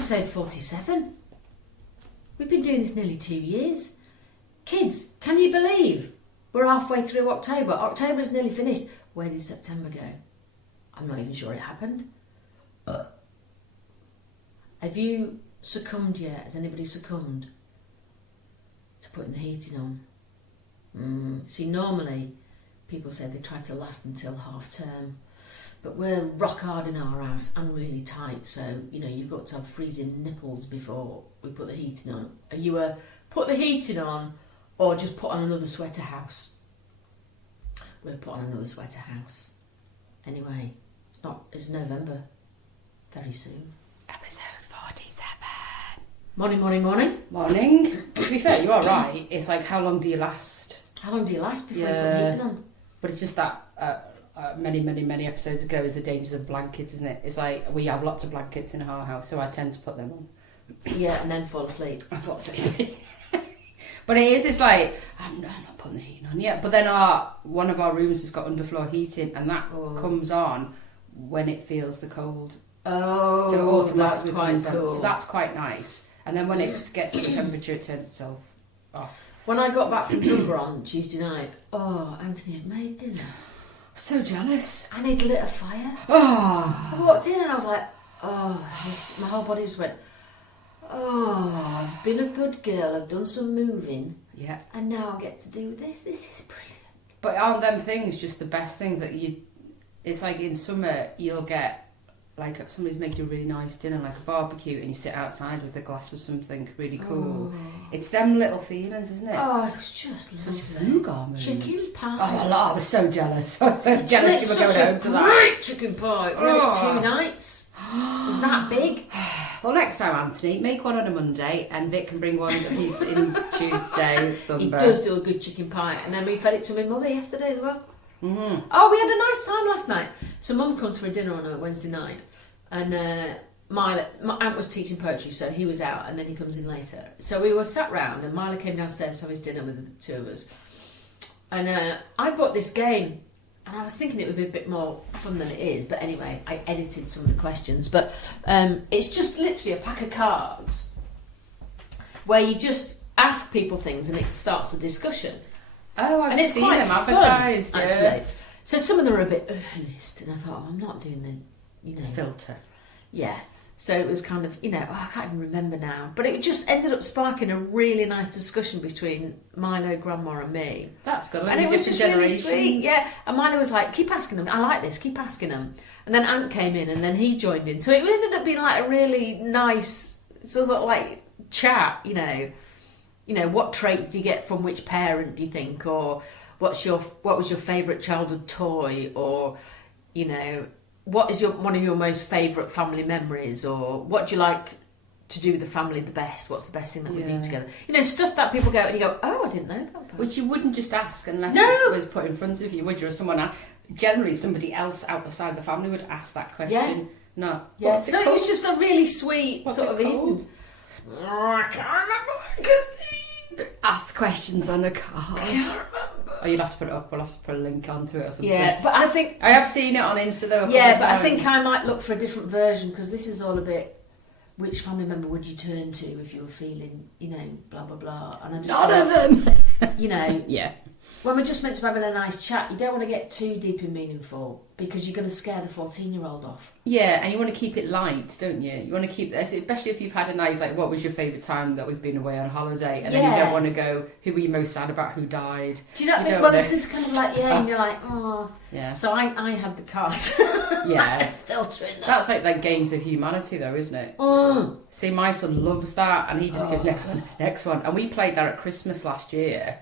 Episode 47. We've been doing this nearly 2 years. Kids, can you believe we're halfway through October? October is nearly finished. Where did September go? I'm not even sure it happened. Have you succumbed yet? Has anybody succumbed to putting the heating on? See, normally people say they try to last until half term, but we're rock hard in our house and really tight, so you've got to have freezing nipples before we put the heating on. Are you a put the heating on or just put on another sweater house? We'll put on another sweater house. Anyway, it's November. Very soon. Episode 47. Morning. To be fair, you are right. It's like, how long do you last? How long do you last before you put heating on? But it's just that many episodes ago is the dangers of blankets, isn't it? It's like, we have lots of blankets in our house, so I tend to put them on. Yeah, and then fall asleep. I fall asleep. But it's like, I'm not putting the heating on yet. But then one of our rooms has got underfloor heating, and that comes on when it feels the cold. Oh, so that's quite cool. So that's quite nice. And then when it gets to the temperature, it turns itself off. When I got back from Dunn on Tuesday night, Anthony had made dinner. So jealous. And he'd lit a fire. Oh. I walked in and I was like, my whole body just went, I've been a good girl, I've done some moving. Yeah. And now I get to do this. This is brilliant. But aren't them things just the best things that it's like in summer you'll get, like somebody's made you a really nice dinner, like a barbecue, and you sit outside with a glass of something really cool. It's them little feelings, isn't it? Oh, it was just lovely. Chicken pie. I was so jealous. I was so jealous you were going home to that. Great chicken pie. We had it 2 nights. It was that big. Well, next time, Anthony, make one on a Monday, and Vic can bring one that he's in Tuesday. He does do a good chicken pie, and then we fed it to my mother yesterday as well. Mm-hmm. Oh, we had a nice time last night. So Mum comes for a dinner on a Wednesday night, and my aunt was teaching poetry, so he was out, and then he comes in later. So we were sat round, and Mila came downstairs to have his dinner with the 2 of us. And I bought this game, and I was thinking it would be a bit more fun than it is, but anyway, I edited some of the questions. But it's just literally a pack of cards where you just ask people things, and it starts a discussion. Oh, I've seen them advertised, fun, actually. So some of them are a bit earnest, and I thought, I'm not doing the filter. Yeah. So it was kind of, I can't even remember now. But it just ended up sparking a really nice discussion between Milo, Grandma and me. That's good. And it was just really sweet. Yeah. And Milo was like, keep asking them. I like this. Keep asking them. And then Aunt came in and then he joined in. So it ended up being like a really nice sort of like chat, what trait do you get from which parent, do you think? Or what was your favourite childhood toy? Or, what is one of your most favourite family memories? Or what do you like to do with the family the best? What's the best thing that we do together? Stuff that people go and you go, oh, I didn't know that. Which you wouldn't just ask unless it was put in front of you, would you? Or generally somebody else outside the family would ask that question. Yeah. No. Yeah. So it was just a really sweet sort of evening. I can't remember, Christine. Ask questions on a card. I can't remember. Oh, you'll have to put it up. We'll have to put a link onto it or something. Yeah, but I think I have seen it on Insta though. Yeah, but I think I might look for a different version because this is all a bit. Which family member would you turn to if you were feeling, blah blah blah? And I just none of them. Yeah. When we're just meant to be having a nice chat, you don't want to get too deep and meaningful because you're going to scare the 14-year-old off. Yeah, and you want to keep it light, don't you? You want to keep, especially if you've had a nice, like, what was your favourite time that we've been away on holiday? And then you don't want to go, who were you most sad about, who died? Do you know what I mean? Well, there's this kind of like, and you're like, oh. Yeah. So I had the cards. Yeah. Filtering them. That's like games of humanity though, isn't it? See, my son loves that, and he just goes, next one. And we played that at Christmas last year.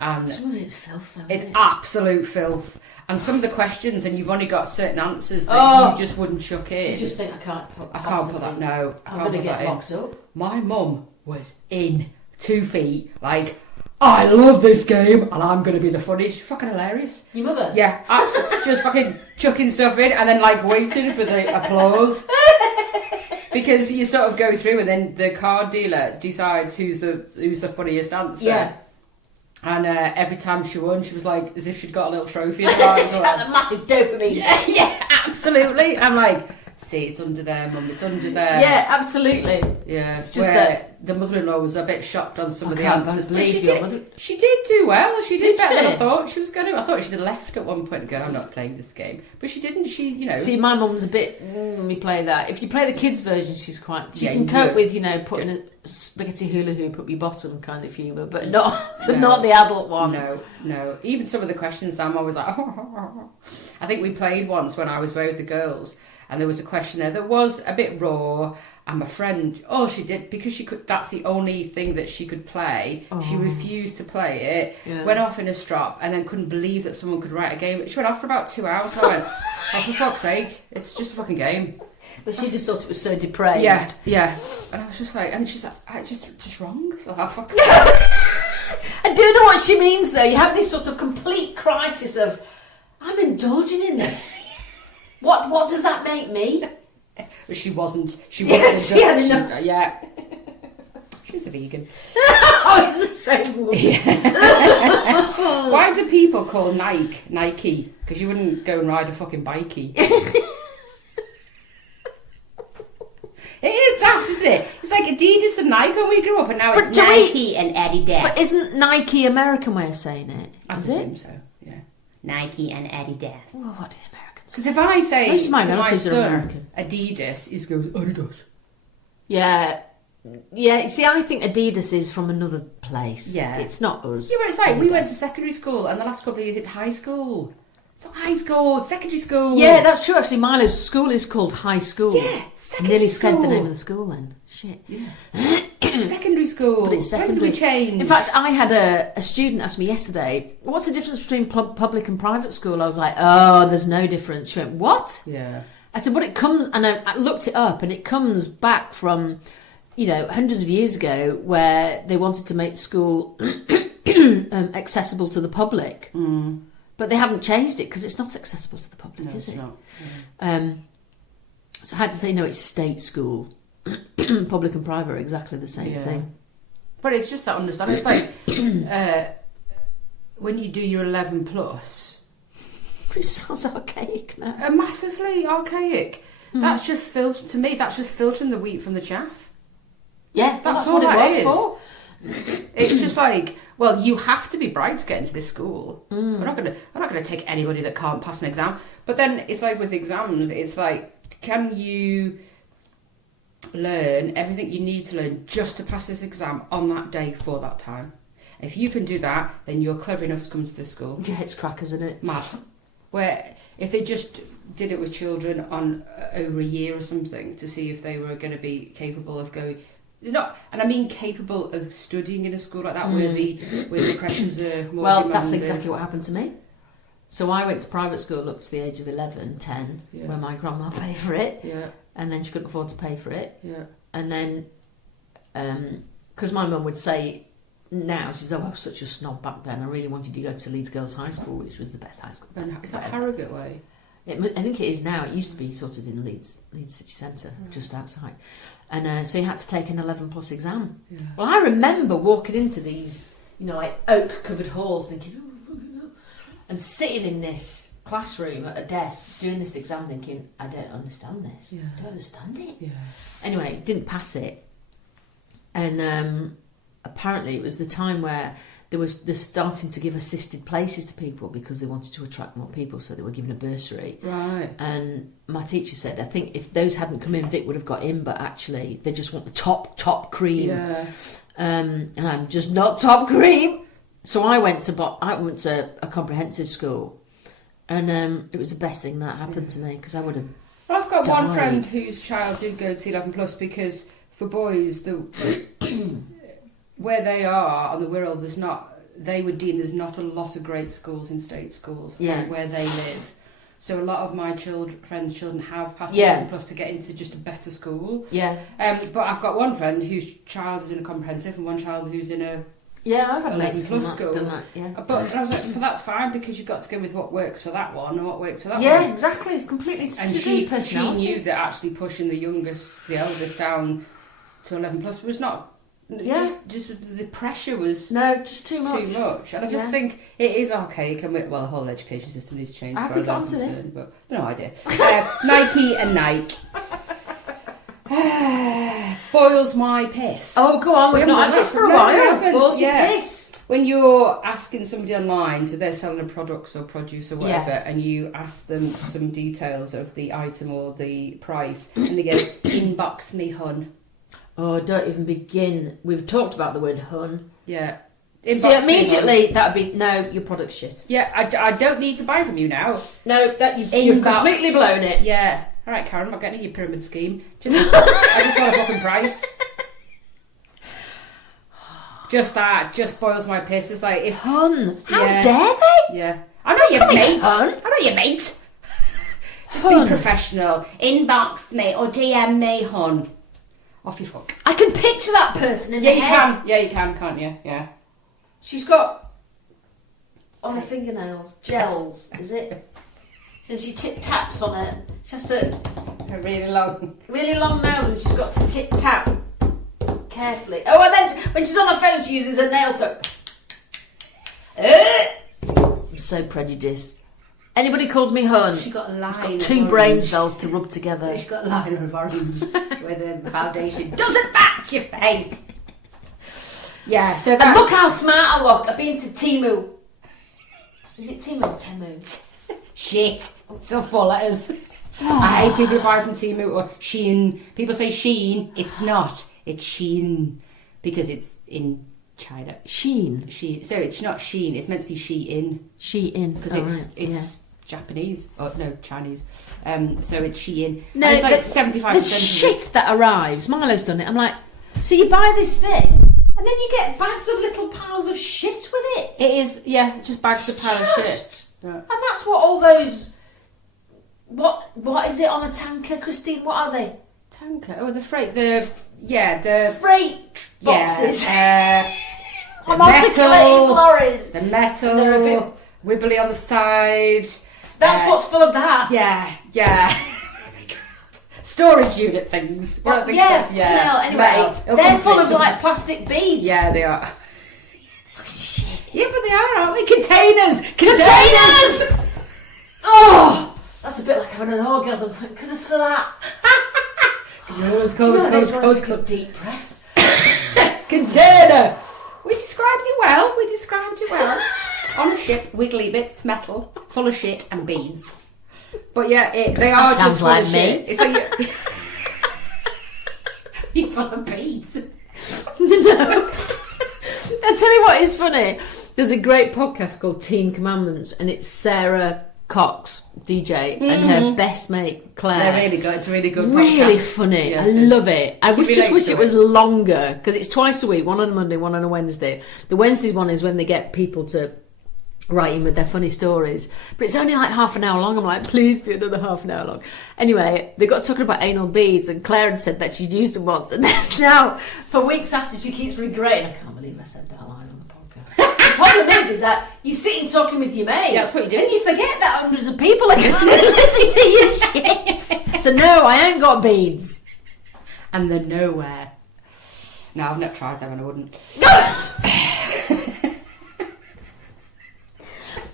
And some of it's filth though, it's absolute filth. And some of the questions, and you've only got certain answers that you just wouldn't chuck in. You just think, I can't put that, no. I'm going to get locked up. My mum was in 2 feet, like, I love this game, and I'm going to be the funniest. Fucking hilarious. Your mother? Yeah, absolutely. Just fucking chucking stuff in, and then, like, waiting for the applause. Because you sort of go through, and then the card dealer decides who's the funniest answer. Yeah. And every time she won, she was like, as if she'd got a little trophy. It's like a massive dopamine. Yeah, absolutely. I'm like, See, it's under there, Mum. It's under there. Yeah, absolutely. Yeah, It's just where that the mother-in-law was a bit shocked on some I of the can't answers. But believe she your did, mother- she did do well. She did Did better than I she? thought she was going to. I thought she'd have left at one point and go, I'm not playing this game. But she didn't. She, you know. See, my mum's a bit. We play that. If you play the kids' version, she's quite. She Yeah, can you cope do. with, you know, putting a spaghetti hula hoop up your bottom kind of humour, but not No. not the adult one. No. Even some of the questions, I'm always like, I think we played once when I was away with the girls, and there was a question there that was a bit raw. And my friend, all she did, because she could, that's the only thing that she could play, she refused to play it, Yeah. went off in a strop, and then couldn't believe that someone could write a game. She went off for about 2 hours. I went, oh, for fuck's sake, it's just a fucking game. But she just thought it was so depraved. Yeah. And I was just like, and she's like, it's just wrong. So oh, fuck's sake. I do know what she means, though. You have this sort of complete crisis of, I'm indulging in this. What does that make me? But she wasn't. She Yes, wasn't. she had enough. Yeah. She's a vegan. Oh, it's the same woman. Yeah. Why do people call Nike? Because you wouldn't go and ride a fucking bikey. It is daft, isn't it? It's like Adidas and Nike when we grew up, and now it's Nike and Adidas. But isn't Nike American way of saying it? I Is presume it? so. Yeah. Nike and Adidas. Well, what is Americans? Because if I say Most of my to my relatives are son American. Adidas, he goes Adidas. Yeah. Yeah, see, I think Adidas is from another place. Yeah. It's not us. Yeah, but it's like we went to secondary school, and the last couple of years it's high school. It's not high school, it's secondary school. Yeah, that's true. Actually, Milo's school is called High School. Yeah, secondary Nearly school. said the name of the school then. Shit. Yeah. Secondary school. But it's When secondary. did we change? In fact, I had a student ask me yesterday, what's the difference between public and private school? I was like, oh, there's no difference. She went, what? Yeah. I said, well, it comes, and I looked it up, and it comes back from, you know, hundreds of years ago where they wanted to make school accessible to the public. Mm. But they haven't changed it because it's not accessible to the public, No, is it's it? not. Yeah. So I had to say, no, it's state school. Public and private are exactly the same Yeah. thing. But it's just that understanding. It's like when you do your 11 plus, It sounds archaic now. massively archaic. That's just to me. That's just filtering the wheat from the chaff. Yeah, That's what all it that was is. for. It's just like, well, you have to be bright to get into this school. I'm not gonna take anybody that can't pass an exam. But then it's like with exams, it's like, can you learn everything you need to learn just to pass this exam on that day for that time? If you can do that, then you're clever enough to come to this school. Yeah, it's crackers, isn't it? Mad. Where if they just did it with children on over a year or something to see if they were going to be capable of going. And I mean capable of studying in a school like that where the pressures are more Well, that's demanding. exactly what happened to me. So I went to private school up to the age of 11, 10, Yeah. where my grandma paid for it, Yeah, and then she couldn't afford to pay for it. yeah. And then, because my mum would say now, she said, oh, I was such a snob back then. I really wanted you to go to Leeds Girls High School, which was the best high school. Then is that ever. Harrogate way? I think it is now. It used to be sort of in Leeds city centre, just outside. And so you had to take an 11 plus exam. Yeah. Well, I remember walking into these, you know, like oak covered halls thinking, oh, and sitting in this classroom at a desk doing this exam thinking, I don't understand this. Yeah. I don't understand it. Yeah. Anyway, didn't pass it. And apparently it was the time where they're starting to give assisted places to people because they wanted to attract more people, so they were given a bursary. Right. And my teacher said, I think if those hadn't come in, Vic would have got in, but actually they just want the top cream. Yeah. And I'm just not top cream. So I went to a comprehensive school, and it was the best thing that happened to me because I would have. Well, I've got one died. friend whose child did go to the 11 plus because for boys, where they are on the Wirral, there's not a lot of great schools in state schools where they live. So a lot of my friends' children have passed the 11 plus to get into just a better school. Yeah. But I've got one friend whose child is in a comprehensive and one child who's in a Yeah, I've had 11 mates plus from school. done that, yeah. But I was like, but that's fine because you've got to go with what works for that one and what works for that Yeah, one. exactly. It's completely And to do she with personality. knew that actually pushing the eldest down to 11 plus was not Yeah. Just the pressure was No, just too much. Too much. And I just think it is archaic. And well, the whole education system needs to change as Have far we as I'm gone to this? concerned. But no idea. Nike and Nike. Boils my piss. Oh, go on. We've haven't not done had this that. for a No, while. we haven't. Boils your Yeah. piss. When you're asking somebody online, so they're selling a product or produce or whatever, Yeah. and you ask them some details of the item or the price, and they go, inbox me, hun. Oh, don't even begin. We've talked about the word hun. Yeah. So Inbox me, immediately hun. that would be, no, your product's shit. Yeah, I don't need to buy from you now. No, that you've Inbox. completely blown it. Yeah. All right, Karen, I'm not getting your pyramid scheme. I just want a fucking price. Just that just boils my piss. It's like if Hun. How Yeah. dare they? yeah, I know your Come here, mate. hun. I know your mate. Just Hun. be professional. Inbox me or DM me, hun. Off you fuck. I can picture that person in Yeah, my you head. can. Yeah, you can, can't you? Yeah. She's got on her fingernails gels, is it? And she tip taps on it. She has to Really long. really long nails, and she's got to tip tap carefully. Oh, and then when she's on her phone, she uses her nail to. I'm so prejudiced. Anybody calls me hun, She got a line. she's got of 2 orange. brain cells to rub together. She's got a line of orange where the foundation doesn't match your face. Yeah, so And that. look how smart I look. I've been to Temu. Is it Temu or Temu? Shit. It's so 4 letters. I hate people who buy from Temu or Shein. People say Shein. It's not. It's Shein because it's in China. Sheen. So it's not Shein. It's meant to be Shein Shein. because Oh, it's right, it's Japanese. Oh no, Chinese. So it's Shein. No, and it's like the 75%. The shit that arrives. Milo's done it. I'm like, so you buy this thing, and then you get bags of little piles of shit with it. It is, yeah, it's just bags of pile of shit. Just- Yeah. And that's what all those. What is it on a tanker, Christine? What are they? Tanker. Oh, the freight. The Freight boxes. Yeah. The On articulated lorries. The metal. And they're a bit- wibbly on the side. That's what's full of that. Yeah. Storage unit things. What are they Yeah, called? no, anyway, Well, it'll they're come full to of it. like plastic beads. Yeah, they are. Fucking shit. Yeah, but they are, aren't they? Containers. Containers! Oh! That's a bit like having an orgasm. Thank goodness for that. It's Do you know cold, those cold, ones cold, take a cold. deep breath. Container. We described you well. On a ship, wiggly bits, metal, full of shit and beads. But yeah, they are sounds just full like of me. shit. It's like you're full of beads. No. I tell you what is funny. There's a great podcast called Teen Commandments, and it's Sarah Cox, DJ, and her best mate Claire. They're really good. It's a really good. Really podcast. funny. Yeah, I it is. love it. I Keep just relating wish to it was it. longer because it's twice a week. One on a Monday, one on a Wednesday. The Wednesday one is when they get people to write in with their funny stories, but it's only like half an hour long. I'm like, please be another half an hour long. Anyway, they got talking about anal beads, and Claire had said that she'd used them once, and then now for weeks after she keeps regretting. I can't believe I said that line on the podcast. The problem is that you're sitting talking with your mate. Yeah, that's what you do. And you forget that hundreds of people are listening to your shit. So no, I ain't got beads. And they're nowhere. No, I've not tried them, and I wouldn't.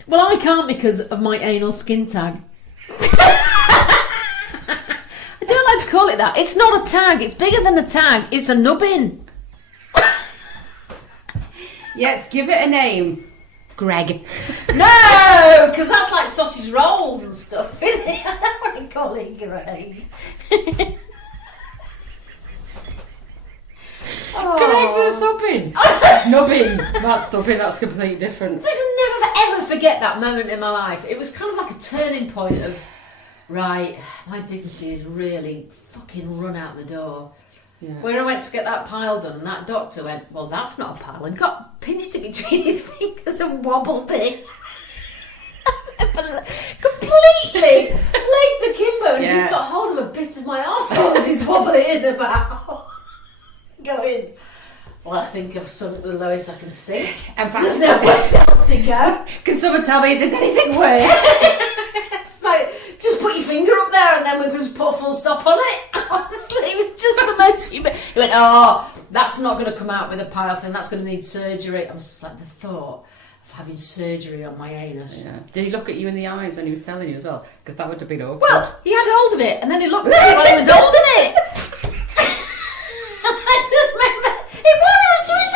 Well, I can't because of my anal skin tag. I don't like to call it that. It's not a tag. It's bigger than a tag. It's a nubbin. Let's give it a name. Greg. No, because that's like sausage rolls and stuff, isn't it? I don't want to call it Greg. Greg with a thubbin. Nubbin. That's thubbin. That's completely different. I never ever forget that moment in my life. It was kind of like a turning point of, right, my dignity is really fucking run out the door. Yeah. When I went to get that pile done, and that doctor went, well, that's not a pile, and pinched it between his fingers and wobbled it. Completely legs akimbo, and he's got hold of a bit of my arsehole and he's wobbling in about. Going, well, I think I've sunk the lowest I can sink. In fact, There's nowhere else to go. Can someone tell me if there's anything worse? It's like, just put your finger up there and then we can just put a full stop on it. Honestly, it was just the most... He went, that's not going to come out with a pile thing. That's going to need surgery. I was just like, the thought of having surgery on my anus. Yeah. Did he look at you in the eyes when he was telling you as well? Because that would have been awkward. Well, he had hold of it, and then he looked at me while he was holding it. I just remember, it was doing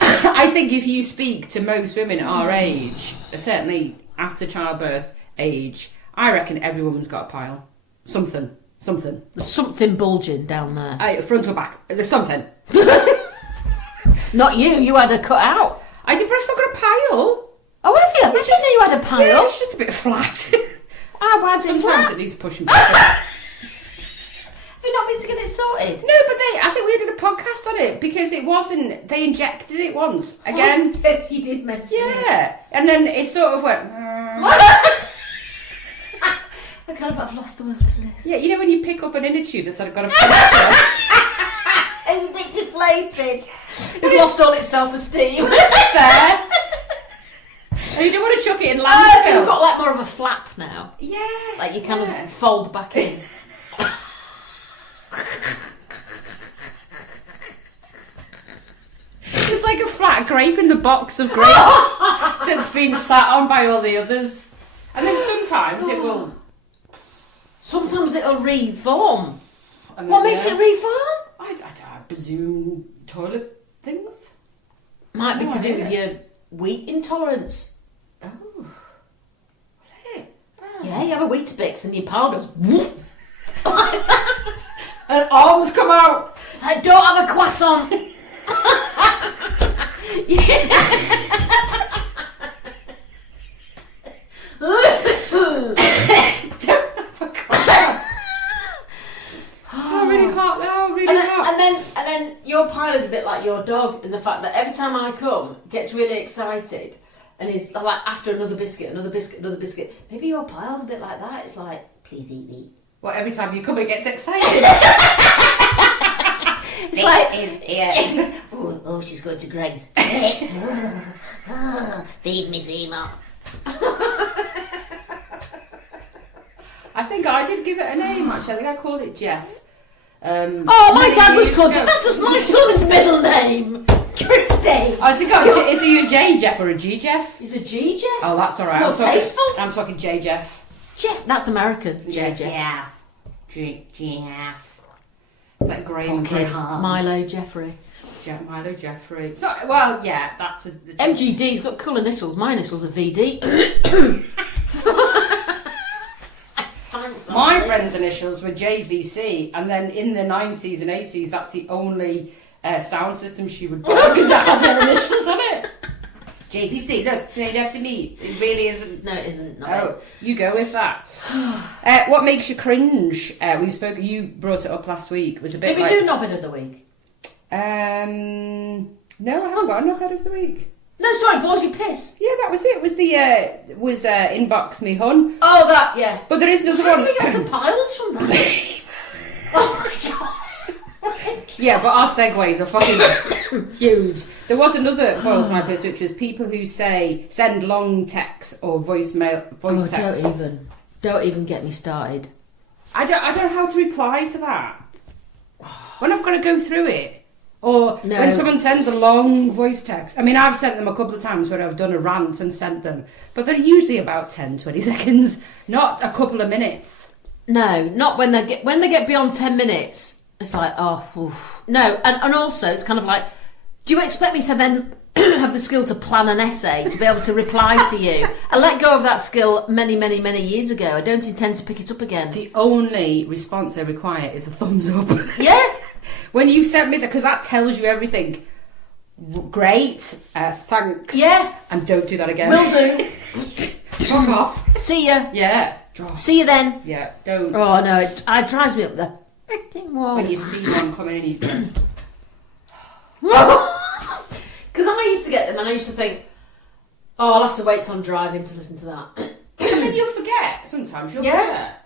that. I think if you speak to most women our age, certainly after childbirth age, I reckon every woman's got a pile. Something. There's something bulging down there. Front or back. There's something. Not you. You had a cut out. I did, but I've still got a pile. Oh, have you? I didn't know you had a pile. Yeah, it's just a bit flat. Why is it Sometimes flat? it needs pushing back. Have you not been to get it sorted? No, but I think we did a podcast on it because it wasn't. They injected it once again. Oh, yes, you did mention it. Yeah, and then it sort of went. I kind of have lost the will to live. Yeah, you know when you pick up an inner tube that's got a puncture. It's a bit deflated. It's lost all its self-esteem. There. So you don't want to chuck it in landfill. Oh, so you've got like more of a flap now. Yeah. Like you kind of fold back in. It's like a flat grape in the box of grapes that's been sat on by all the others. And then sometimes it will. Sometimes it'll reform. And then, What makes it reform? I presume toilet things. Might be No to do idea. with your wheat intolerance. Oh. Yeah, you have a Weetabix and your pile goes whoop, like that. And arms come out. I don't have a croissant. Oh, really hot now, really hot. And then your pile is a bit like your dog in the fact that every time I come, gets really excited and is like after another biscuit. Maybe your pile's a bit like that. It's like, please eat me. Well, every time you come, it gets excited. It's like, Oh, she's going to Greg's. Feed me, Zima. I think I did give it a name, actually. I think I called it Jeff. my many dad was years called ago. Jeff. That's just my son's middle name. Christy. I was thinking, is he a J Jeff or a G Jeff? He's a G Jeff. Oh, that's all right. More tasteful. I'm talking J Jeff. Jeff, that's American. J Jeff. Jeff. It's like Graham and Okay. Graham. Milo Jeffrey. Milo Jeffrey. So, well, yeah, that's a... MGD's got cool initials. My initials are VD. My friend's initials were JVC, and then in the 90s and 80s, that's the only sound system she would buy because that had her initials on it. JVC, look, it's named after me. It really isn't. No, it isn't. No. Oh, you go with that. What makes you cringe? You brought it up last week. Was a bit. Did we do Knobbin of the Week? No, I haven't got a knockout of the week. No, sorry, balls you piss. Yeah, that was it. It was Inbox Me Hun. Oh, that, yeah. But there is another How one. did we get to piles from that? Oh my gosh. Yeah, but our segues are fucking huge. There was another balls my piss, which was people who send long texts or voice texts. Don't even get me started. I don't know how to reply to that. When I've got to go through it. Or when someone sends a long voice text. I mean, I've sent them a couple of times where I've done a rant and sent them. But they're usually about 10, 20 seconds. Not a couple of minutes. No, not when they get beyond 10 minutes. It's like, oh, oof. No. And also, it's kind of like, do you expect me to then have the skill to plan an essay to be able to reply to you? I let go of that skill many, many, many years ago. I don't intend to pick it up again. The only response I require is a thumbs up. Yeah. When you sent me that, because that tells you everything. Great, thanks. Yeah. And don't do that again. Will do. Fuck off. See ya. Yeah. See you then. Yeah, don't. Oh no, it drives me up the freaking wall. When you see one coming in, you go. Because I used to get them and I used to think, oh, I'll have to wait till I'm driving to listen to that. And then you'll forget. Sometimes you'll Yeah. forget.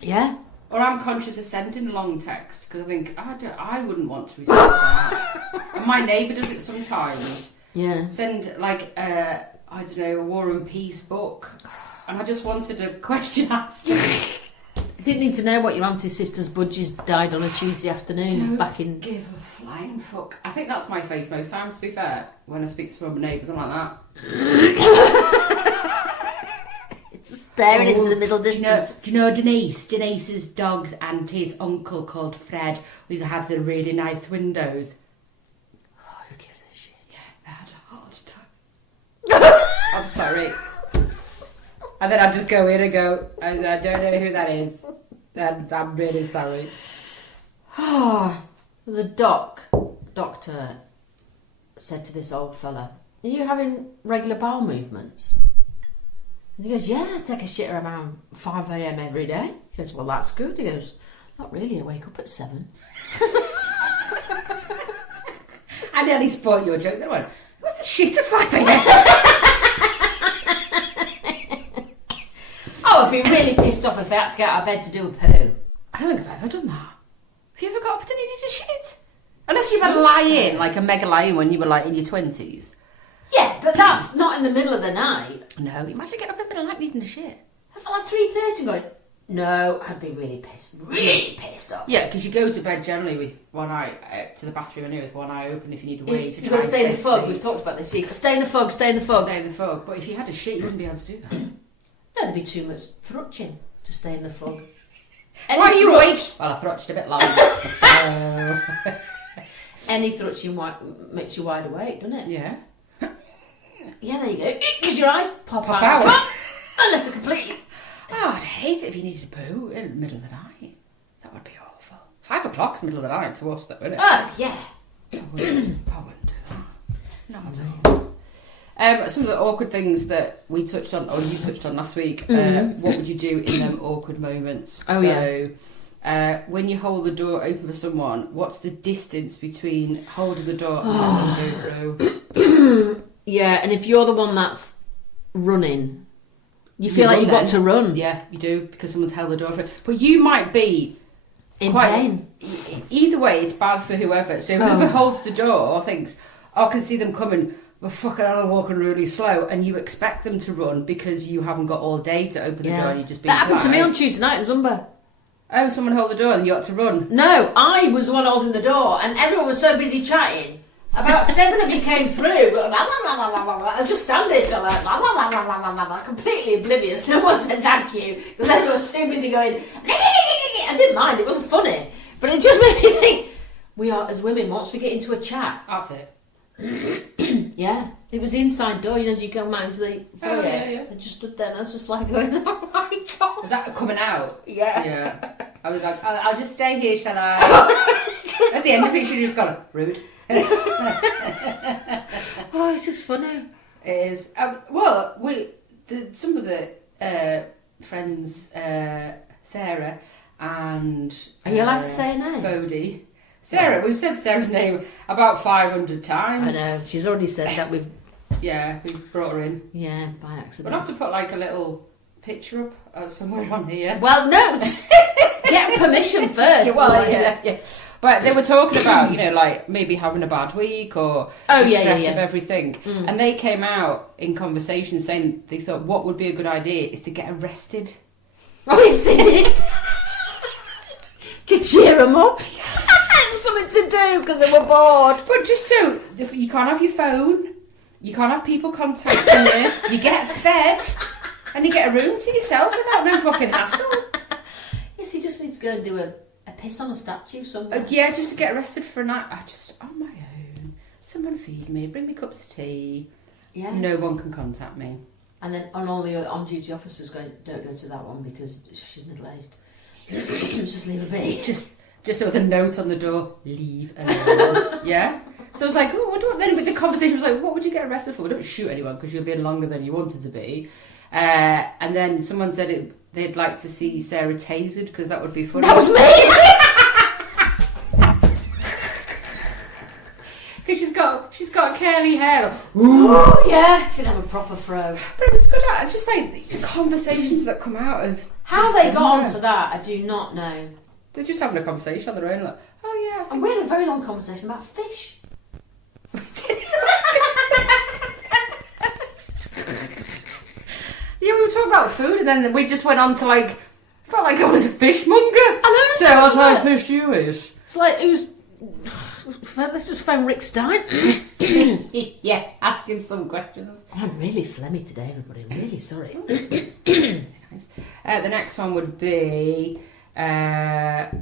Yeah. Or I'm conscious of sending a long text because I think I wouldn't want to receive that. And my neighbour does it sometimes. Yeah. Send like I don't know, a War and Peace book, and I just wanted a question answered. Didn't need to know what your auntie sister's budgies died on a Tuesday afternoon back in. Give a flying fuck. I think that's my face most times, to be fair. When I speak to some of my neighbours, I'm like that. Staring into the middle distance. Do you know Denise? Denise's dog's auntie's uncle called Fred, who had the really nice windows. Oh, who gives a shit? Yeah, they had a hard time. I'm sorry. And then I'd just go in and go, I don't know who that is. And I'm really sorry. There's a doctor said to this old fella, are you having regular bowel movements? And he goes, yeah, I take a shit around 5 a.m. every day. He goes, well, that's good. He goes, not really, I wake up at 7. I nearly spoiled your joke. Then I went, what's the shit at 5 a.m? Oh, I'd be really pissed off if I had to get out of bed to do a poo. I don't think I've ever done that. Have you ever got up and needed a shit? Unless you've had a lie-in, like a mega lie-in when you were like in your 20s. Yeah, but that's not in the middle of the night. No, imagine getting up in the middle of the night needing a shit. I felt like 3:30 going, no, I'd be really pissed off. Yeah, because you go to bed generally with one eye, to the bathroom anyway with one eye open if you need a wee to You've try got to and stay in the fog. sleep. We've talked about this. You've got to stay in the fog, stay in the fog. Stay in the fog. But if you had a shit, you wouldn't be able to do that. No, there'd be too much thrutching to stay in the fog. Why are you awake? Well, I thrutched a bit long. Any thrutching makes you wide awake, doesn't it? Yeah. Yeah, there you go. Because your eyes pop Pop out. out. Unless it completely... Oh, I'd hate it if you needed a poo in the middle of the night. That would be awful. 5 o'clock's the middle of the night to us, though, isn't it? Oh, yeah. I wouldn't do that. Not at all. Some of the awkward things that we touched on, or you touched on last week, what would you do in them awkward moments? Oh, when you hold the door open for someone, what's the distance between holding the door and letting them go through? Yeah, and if you're the one that's running, you feel like you've got to run. Yeah, you do, because someone's held the door for it. But you might be In pain. Either way, it's bad for whoever. So whoever holds the door thinks, oh, I can see them coming, but fucking hell, I'm walking really slow, and you expect them to run because you haven't got all day to open the door and you just That happened to me on Tuesday night at Zumba. Oh, someone hold the door and you had to run. No, I was the one holding the door, and everyone was so busy chatting. About 7 of you came through. I just stand there, so like, completely oblivious. No one said thank you because everyone was too busy going. I didn't mind; it wasn't funny, but it just made me think. We are as women. Once we get into a chat, That's it. yeah, it was the inside door. You know, you go out into the foyer. Yeah. I just stood there, and I was just like going, "Oh my god!" Was that coming out? Yeah. Yeah. I was like, I'll just stay here, shall I? At the end of it, she just got rude. Oh, it's just funny. It is. Some of the friends, Sarah and... Are you allowed to say her name? Bodie. Sarah, we've said Sarah's name about 500 times. I know, she's already said that we've brought her in. Yeah, by accident. We'll have to put like a little picture up somewhere on here. Well, no, just get permission first. Yeah. But they were talking about, like maybe having a bad week or the stress of everything. Mm. And they came out in conversation saying they thought what would be a good idea is to get arrested. Oh, yes, they did. To cheer them up. Something to do because they were bored. But just so, you can't have your phone, you can't have people contacting you, you get fed, and you get a room to yourself without no fucking hassle. Yes, he just needs to go and do a piss on a statue somewhere. Just to get arrested for a night. I just, on my own, someone feed me, bring me cups of tea. Yeah. No one can contact me. And then on all the on-duty officers going, don't go to that one because she's middle-aged. Just leave her be. Just with a note on the door, leave alone. Yeah? So I was like, oh, I wonder what then. But the conversation was like, what would you get arrested for? Well, don't shoot anyone because you'll be in longer than you wanted to be. And then someone said they'd like to see Sarah tasered because that would be funny. That was me! Because she's got curly hair. Oh yeah, she'd have a proper throw. But it was good. I just like the conversations that come out of how they got onto that. I do not know. They're just having a conversation on their own. Like, oh yeah. And we had a very long conversation about fish. Yeah, we were talking about food, and then we just went on to like felt like I was a fishmonger. I know. So what type of fish do you eat? It's like it was. Let's just phone Rick Stein. Yeah, ask him some questions. I'm really phlegmy today, everybody. I'm really sorry. Nice. The next one would be,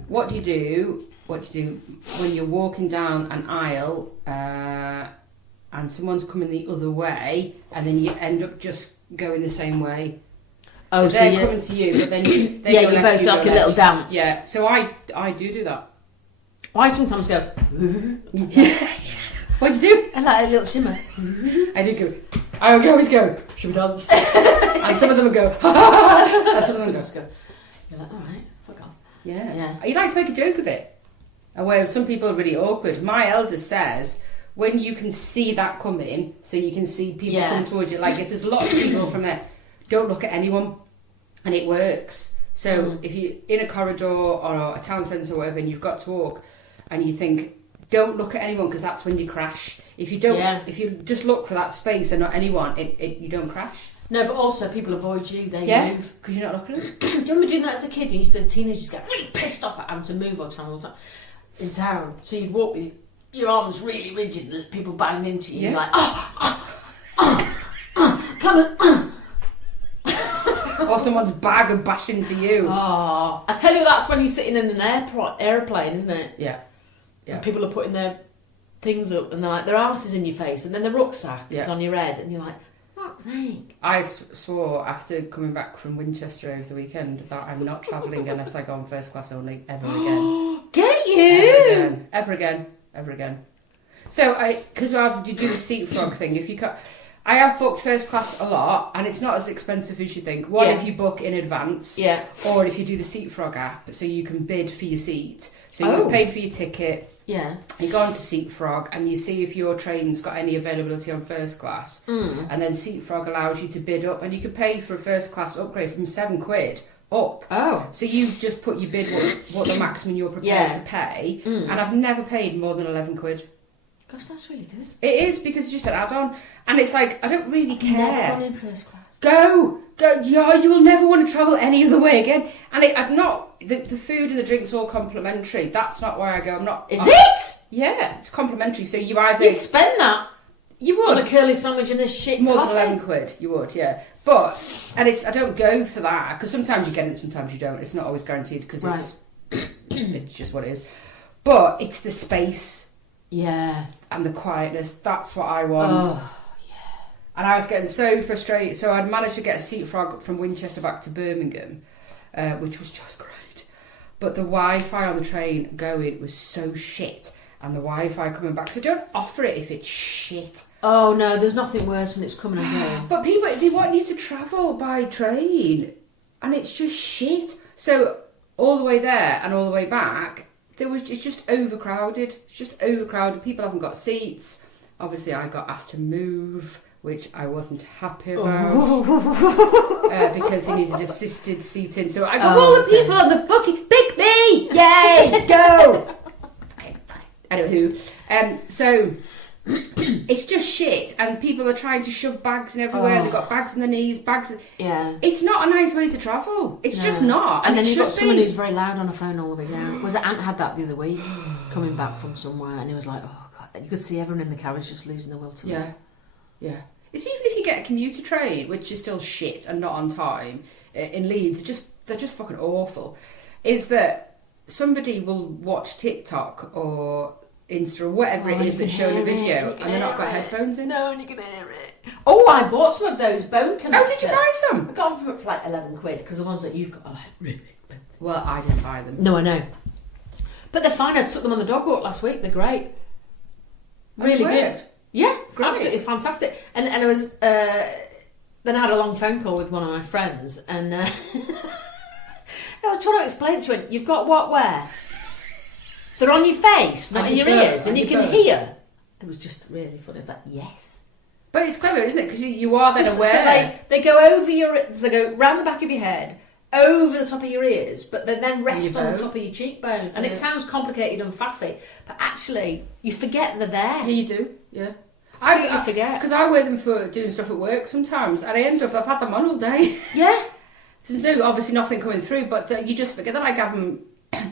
what do you do when you're walking down an aisle and someone's coming the other way, and then you end up just going the same way? Oh, so they're coming to you, but then you both like a little dance. Yeah, so I do that. I sometimes go. What do you do? I like a little shimmer. I do go. I always go. Should we dance? And some of them would go. And some of them Just go. You're like, all right, fuck off. Yeah. You like to make a joke of it. Where some people are really awkward. My eldest says, when you can see that coming, so you can see people come towards you, like if there's lots of people from there, don't look at anyone, and it works. So if you're in a corridor or a town centre or whatever, and you've got to walk, and you think, don't look at anyone, because that's when you crash. If you don't, if you just look for that space and not anyone, you don't crash. No, but also people avoid you. They move because you're not looking at them. Do you remember doing that as a kid? You used to teenagers get really pissed off at having to move all the time in town. So you'd walk with your arms really rigid, people banging into you, like come on. Or someone's bag and bash into you. Oh, I tell you, that's when you're sitting in an airplane, isn't it? Yeah. And people are putting their things up, and they're like, their arse is in your face, and then the rucksack is on your head, and you're like, fuck's sake. I swore after coming back from Winchester over the weekend that I'm not travelling unless I go on first class only ever again. Get you! Ever again. So because you do the seat frog thing, if you can't. I have booked first class a lot, and it's not as expensive as you think. One, if you book in advance, or if you do the Seat Frog app, so you can bid for your seat. So you've paid for your ticket. Yeah. You go onto Seat Frog, and you see if your train's got any availability on first class. And then Seat Frog allows you to bid up, and you can pay for a first class upgrade from £7 up. Oh. So you just put your bid what the maximum you're prepared to pay, and I've never paid more than £11. Gosh, that's really good. It is, because it's just an add-on, and it's like I don't really care. Never gone in first class. Go. Yeah, you will never want to travel any other way again. And I'm not the food and the drinks all complimentary. That's not where I go. I'm not. Is it? Yeah, it's complimentary. So you either you'd spend that. You would on a curly sandwich and a shit more coffee. than £11. You would, yeah. But I don't go for that, because sometimes you get it, sometimes you don't. It's not always guaranteed, because it's just what it is. But it's the space. Yeah. And the quietness, that's what I want. Oh, yeah. And I was getting so frustrated. So I'd managed to get a Seat Frog from Winchester back to Birmingham, which was just great. But the Wi-Fi on the train going was so shit, and the Wi-Fi coming back. So don't offer it if it's shit. Oh, no, there's nothing worse when it's coming and going. But people, they want you to travel by train, and it's just shit. So all the way there and all the way back, it's just overcrowded. People haven't got seats. Obviously, I got asked to move, which I wasn't happy about because they needed assisted seating. So I got all the people on the fucking pick me, yay, go. Anywho, so it's just shit, and people are trying to shove bags in everywhere. They've got bags on their knees, Yeah. It's not a nice way to travel. It's just not. And then you've got someone who's very loud on the phone all the way down. Was it Ant had that the other week, coming back from somewhere, and he was like, oh God, you could see everyone in the carriage just losing the will to live. Yeah. It's even if you get a commuter train, which is still shit and not on time, in Leeds, they're just fucking awful, is that somebody will watch TikTok or Insta or whatever it is that's showing a video, and they're not got headphones in. No, and you can hear it. Oh, I bought some of those bone connectors. Oh, did you buy some? I got them for like £11, because the ones that you've got are like really expensive. Well, I didn't buy them. No, I know. But they're fine. I took them on the dog walk last week. They're great. Really good. Yeah, great. Absolutely fantastic. And I was then I had a long phone call with one of my friends, and I was trying to explain to him, you've got what where? They're on your face, not in your ears, and you can hear. It was just really funny. It's like, yes. But it's clever, isn't it? Because you are then aware. So they go over they go round the back of your head, over the top of your ears, but they then rest on the top of your cheekbone. And it sounds complicated and faffy, but actually, you forget they're there. Yeah, you do. Yeah. I forget. Because I wear them for doing stuff at work sometimes, and I've had them on all day. Yeah. There's obviously nothing coming through, but you just forget that, like, having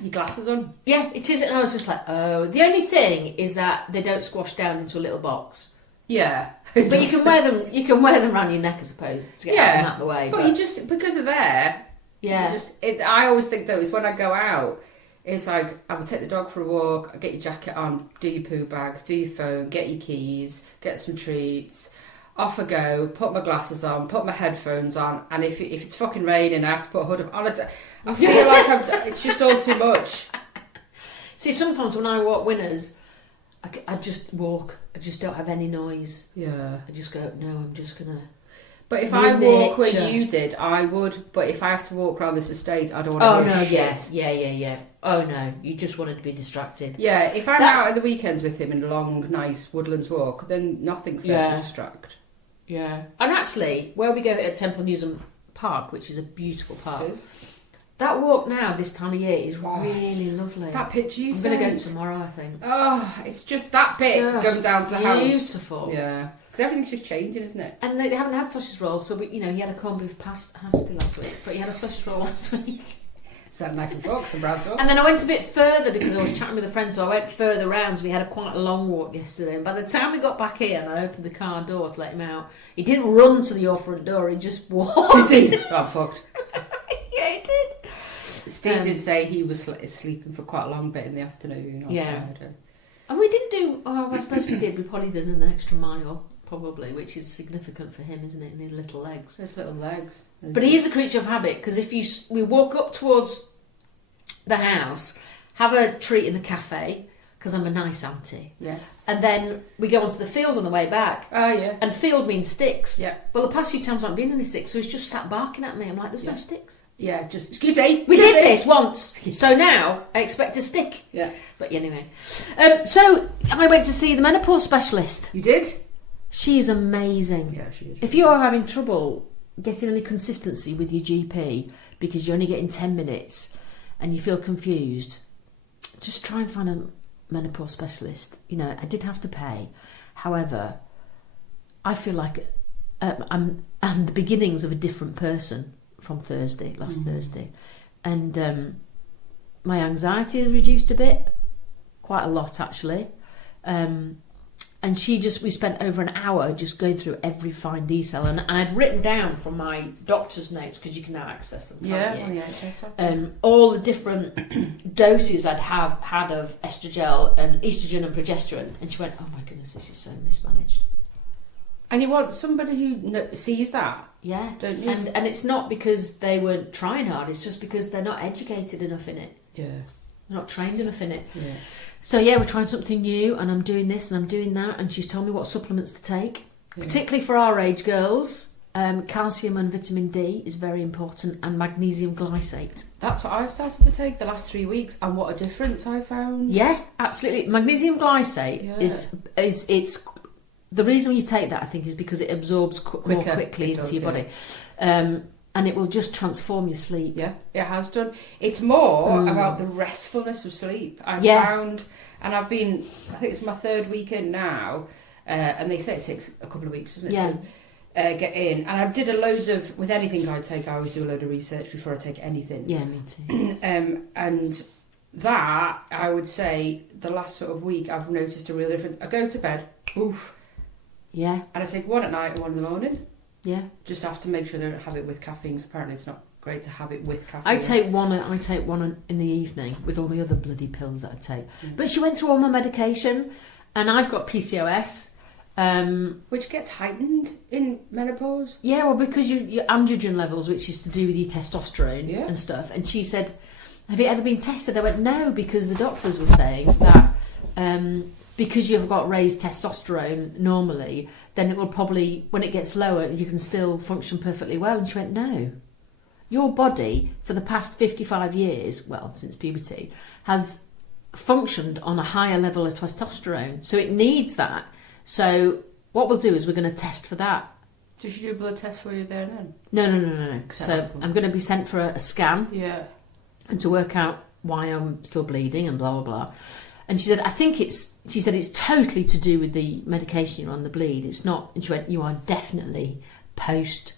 your glasses on. Yeah, it is. And I was just like, oh. The only thing is that they don't squash down into a little box. Yeah. But you can wear them. You can wear them around your neck, I suppose, to get them out of the way. But you just, because of there. Yeah. I always think though is when I go out, it's like I would take the dog for a walk, get your jacket on, do your poo bags, do your phone, get your keys, get some treats. Off I go, put my glasses on, put my headphones on, and if it's fucking raining, I have to put a hood up. Honestly, I feel like it's just all too much. See, sometimes when I walk Winners, I just walk. I just don't have any noise. Yeah. I just go, no, I'm just going to... But if I walk where you did, I would. But if I have to walk around this estate, I don't want to hear shit. Yeah. Oh, no, you just wanted to be distracted. Yeah, if I'm out at the weekends with him in a long, nice woodlands walk, then nothing's there to distract. Yeah. And actually, where we go at Temple Newsom Park, which is a beautiful park, that walk now, this time of year, is really lovely. That picture you I'm going to go tomorrow, I think. Oh, it's just that bit going down to the house. Beautiful. Yeah. Because everything's just changing, isn't it? And they haven't had sausage rolls, so he had a corned beef pasty last week, but he had a sausage roll last week. So I had a knife and fork, some brown sauce. And then I went a bit further because I was chatting with a friend, so I went further round, so we had quite a long walk yesterday. And by the time we got back here and I opened the car door to let him out, he didn't run to your front door, he just walked. Did he? Oh, I'm fucked. Yeah, he did. Steve did say he was sleeping for quite a long bit in the afternoon. Yeah. And we didn't do, I suppose we did, we probably did an extra mile, probably, which is significant for him, isn't it? And his little legs. His little legs. But he is a creature of habit, because if we walk up towards the house, have a treat in the cafe, because I'm a nice auntie. Yes. And then we go onto the field on the way back. Oh, yeah. And field means sticks. Yeah. Well, the past few times I haven't been any sticks, so he's just sat barking at me. I'm like, there's no sticks. Yeah, just, excuse me. We did this once, so now I expect a stick. Yeah. But anyway. So I went to see the menopause specialist. You did? She is amazing. Yeah, she is. If you are having trouble getting any consistency with your GP because you're only getting 10 minutes and you feel confused, just try and find a menopause specialist. I did have to pay. However, I feel like I'm the beginnings of a different person from last Thursday. And my anxiety has reduced a bit, quite a lot actually. And we spent over an hour just going through every fine detail. And I'd written down from my doctor's notes, because you can now access them, can't you? All the different doses I'd had of estrogen and progesterone. And she went, oh my goodness, this is so mismanaged. And you want somebody who sees that? Yeah. Don't you? And it's not because they weren't trying hard, it's just because they're not educated enough in it. Yeah. They're not trained enough in it. Yeah. So we're trying something new, and I'm doing this and I'm doing that, and she's told me what supplements to take, particularly for our age girls. Calcium and vitamin D is very important, and magnesium glycate. That's what I've started to take the last 3 weeks, and what a difference I found. Yeah, absolutely. Magnesium glycate is it's the reason you take that, I think, is because it absorbs more quickly into your body. And it will just transform your sleep. Yeah, it has done. It's more about the restfulness of sleep. I've found, and I think it's my third weekend now, and they say it takes a couple of weeks, doesn't it, to get in. And I did with anything I take, I always do a load of research before I take anything. Yeah, me too. And that, I would say, the last sort of week, I've noticed a real difference. I go to bed, oof. Yeah. And I take one at night and one in the morning. Yeah. Just have to make sure I don't have it with caffeine. Apparently it's not great to have it with caffeine. I take one in the evening with all the other bloody pills that I take. But she went through all my medication, and I've got PCOS. Which gets heightened in menopause. Yeah, well, because your androgen levels, which is to do with your testosterone and stuff. And she said, have you ever been tested? I went, no, because the doctors were saying that because you've got raised testosterone normally, then it will probably, when it gets lower, you can still function perfectly well. And she went, no. Your body, for the past 55 years, well, since puberty, has functioned on a higher level of testosterone. So it needs that. So what we'll do is we're going to test for that. Did she do a blood test for you there and then? No. So I'm going to be sent for a scan. Yeah. And to work out why I'm still bleeding and blah, blah, blah. And she said, she said it's totally to do with the medication you're on, the bleed. It's not, and she went, you are definitely post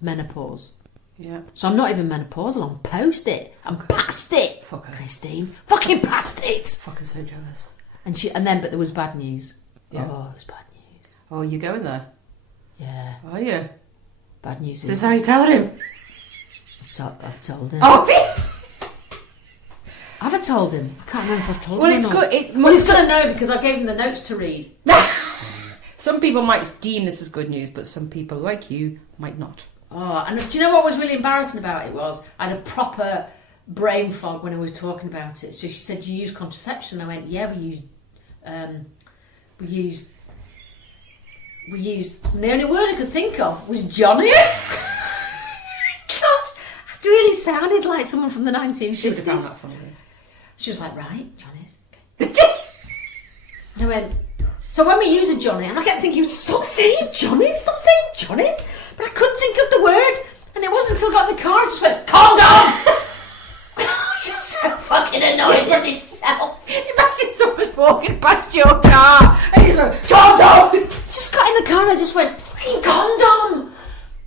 menopause. Yeah. So I'm not even menopausal. I'm post it. I'm past it. Fuck her. Christine. Fucking past it. Fucking so jealous. But there was bad news. Yeah. Oh, it was bad news. Oh, you going there? Yeah. Are you? Bad news So is... that's how you telling him? I've told him. Oh, Have I told him? I can't remember if I've told well, him it's or not. good. Well, he's going to know because I gave him the notes to read. Some people might deem this as good news, but some people, like you, might not. Oh, and do you know what was really embarrassing about it was I had a proper brain fog when I was talking about it. So she said, "Do you use contraception?" I went, "Yeah, we use." And the only word I could think of was Johnny. Gosh, it really sounded like someone from the 1950s. She would have found that funny. She was like, "Right, Johnny's." Okay. And I went, "So when we use a Johnny," and I kept thinking, "Stop saying Johnny's, stop saying Johnny's," but I couldn't think of the word, and it wasn't until I got in the car I just went, "Condom!" I was just so fucking annoyed with myself. Imagine someone's walking past your car and you just went, "Condom!" Just got in the car and I just went, "Fucking condom!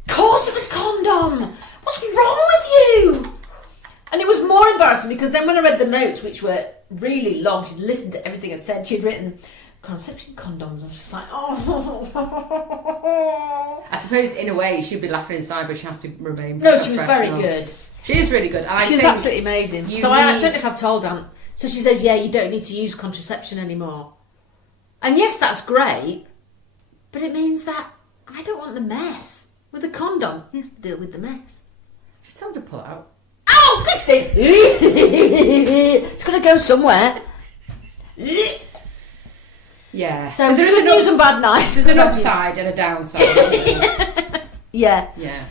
Of course it was condom! What's wrong with you?" And it was more embarrassing because then when I read the notes, which were really long, she'd listened to everything I'd said, she'd written contraception condoms. I was just like, oh. I suppose in a way she'd be laughing inside, but she has to remain No, she was very professional. good. She is really good. And She was think absolutely amazing. you So I need- don't know if I've told Aunt. So she says, "Yeah, you don't need to use contraception anymore." And yes, that's great, but it means that I don't want the mess. With a condom, he has to deal with the mess. Just tell her to pull it out. Oh, Christy! It's going to go somewhere. Yeah. So there's good news and bad nice. There's an upside and a downside. Yeah. Yeah.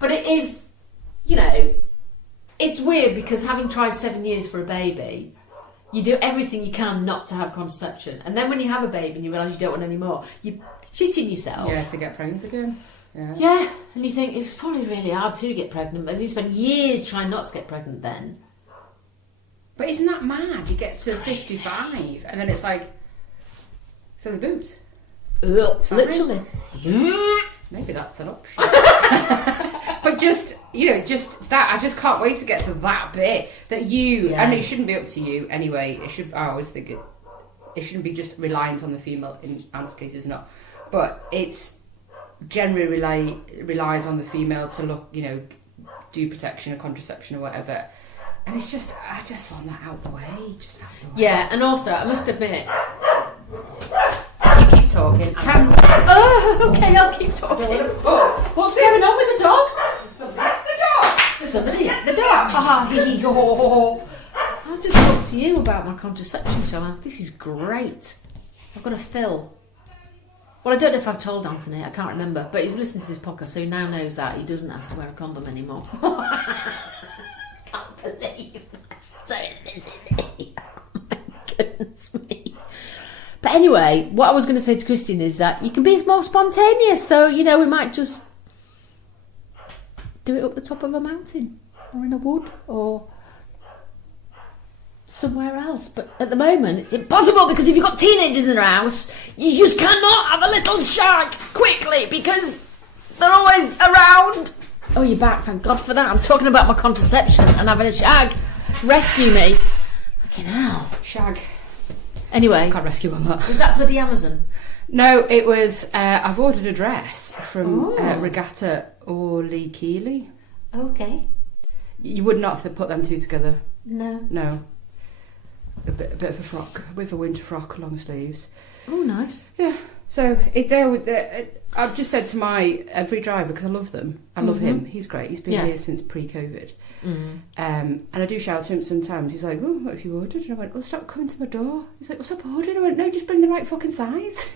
But it is, you know, it's weird because having tried 7 years for a baby, you do everything you can not to have contraception. And then when you have a baby and you realise you don't want any more, you're shitting yourself. Yeah, to get pregnant again. Yeah. Yeah, and you think it's probably really hard to get pregnant, but you spend years trying not to get pregnant then. But isn't that mad? You get to 55 and then it's like, fill the boots. fine. Literally. Maybe that's an option. But just, you know, just that, I just can't wait to get to that bit that you, Yeah. and it shouldn't be up to you anyway. It should, I always think it shouldn't be just reliant on the female, in Anne's case it's not. But it's generally relies on the female to look, you know, do protection or contraception or whatever. And it's just, I just want that out the way. Just out the way. Yeah, and also, I must admit, You keep talking. oh, okay, I'll keep talking. Oh, What's going on with the dog? somebody at the door. Somebody at the dog. Ah, hee hee ho. I'll just talk to you about my contraception, shall I? This is great. I've got a fill. Well, I don't know if I've told Anthony, I can't remember, but he's listened to this podcast, so he now knows that he doesn't have to wear a condom anymore. Can't believe I'm saying this. Oh my goodness me. But anyway, what I was going to say to Christine is that you can be more spontaneous, so, you know, we might just do it up the top of a mountain or in a wood or somewhere else. But at the moment it's impossible because if you've got teenagers in the house, you just cannot have a little shag quickly because they're always around. Oh, you're back, thank God for that. I'm talking about my contraception and having a shag. Rescue me. Fucking hell. Shag. Anyway, Can't rescue on that. was that bloody Amazon? No, it was. I've ordered a dress from Oh. Regatta Orly Keeley. Okay. You would not have put them two together. No. No. A bit of a frock with a winter frock, long sleeves. Oh, nice. Yeah. So I've just said to my every driver because I love them. I love him. He's great. He's been Yeah. here since pre-COVID. Mm. And I do shout to him sometimes. He's like, "Oh, what have you ordered?" And I went, "Well, stop coming to my door." He's like, "Well, stop ordering." I went, "No, just bring the right fucking size."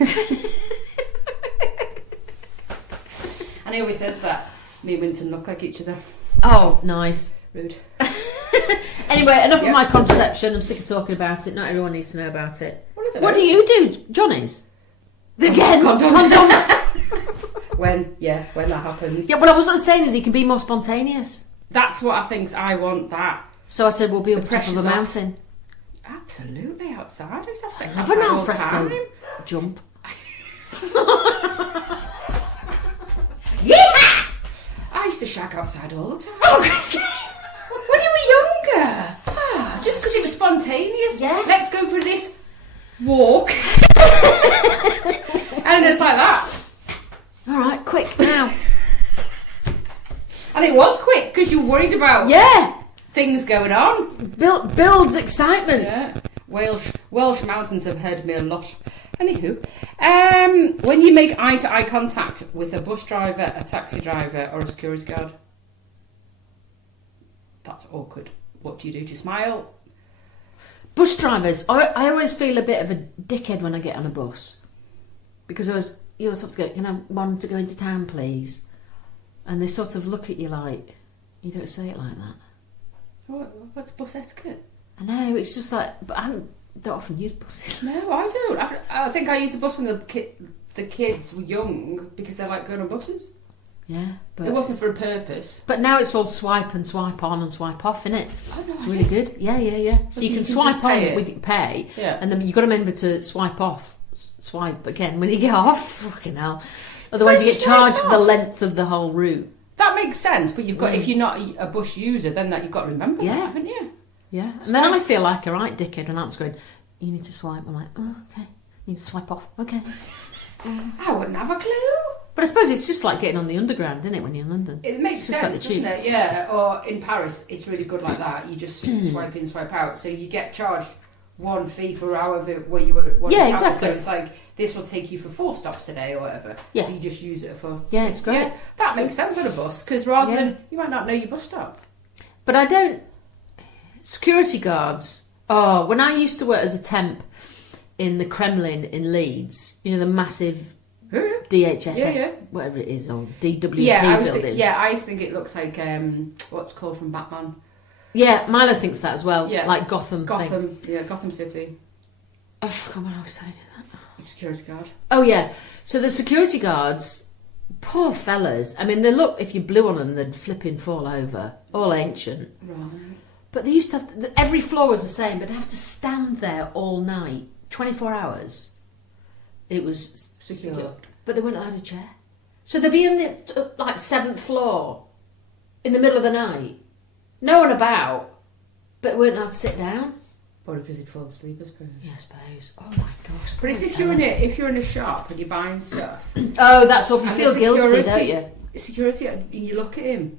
And he always says that. Me and Winston look like each other. Oh, nice. Rude. Anyway, enough Yeah. of my contraception. I'm sick of talking about it. Not everyone needs to know about it. What What do you do, Johnny's? Again, Condoms. condoms. When that happens. Yeah, what I was saying is he can be more spontaneous. That's what I think. I want that. So I said we'll be up The the top of a pressure's off. mountain. Absolutely outside. I used to have sex Have an outside all the alfresco time. jump. I used to shag outside all the time. Oh, Christine! When you were younger. Just because it was spontaneous. Yeah. Let's go for this walk. And it's like that. All right, quick now. And it was quick because you're worried about things going on. Builds excitement. Yeah. Welsh mountains have heard me a lot. Anywho, when you make eye-to-eye contact with a bus driver, a taxi driver, or a security guard, that's awkward. What do? Do you smile? Bus drivers, I always feel a bit of a dickhead when I get on a bus. Because you always have to go, can I have one to go into town, please? And they sort of look at you like, you don't say it like that. What's bus etiquette? I know, it's just like, but I don't often use buses. No, I don't. I think I used the bus when the kids were young because they like going on buses. Yeah, but it wasn't for a purpose. But now it's all swipe and swipe on and swipe off, innit? Oh, no, it's really good. Yeah. So you can swipe on with your pay, and then you've got to remember to swipe off. Swipe again when you get off. Fucking hell. Otherwise, you get charged for the length of the whole route. That makes sense, but you've got if you're not a bus user, then you've got to remember that, haven't you? Yeah. And then I feel like a right dickhead when I'm going, you need to swipe. I'm like, oh, okay. You need to swipe off. Okay. I wouldn't have a clue. But I suppose it's just like getting on the underground, isn't it, when you're in London? It makes sense, like doesn't it? Yeah. Or in Paris, it's really good like that. You just swipe in, swipe out. So you get charged one fee for however where you were. Exactly. So it's like this will take you for 4 stops a day or whatever. Yeah. So you just use it for. Yeah, it's great. Yeah, that makes sense on a bus because rather than you might not know your bus stop. But I don't. Security guards. Oh, when I used to work as a temp in the Kremlin in Leeds, you know, the massive DHSS, whatever it is, or DWP building. I used to think it looks like what's called from Batman. Yeah, Milo thinks that as well. Yeah. Like Gotham. Gotham City. Oh, I forgot what I was telling you that. Security guard. Oh, yeah. So the security guards, poor fellas. I mean, they look, if you blew on them, they'd flipping fall over. All ancient. Right. But they used to have, every floor was the same, but they'd have to stand there all night, 24 hours. It was secure. But they weren't allowed a chair. So they'd be in the, 7th floor, in the middle of the night. No one about, but weren't allowed to sit down. Probably because he'd fall asleep, I suppose. Yeah, I suppose. Oh my gosh. But it's if you're in a shop and you're buying stuff. Oh, that's what you and feel guilty, don't you? Security, and you look at him.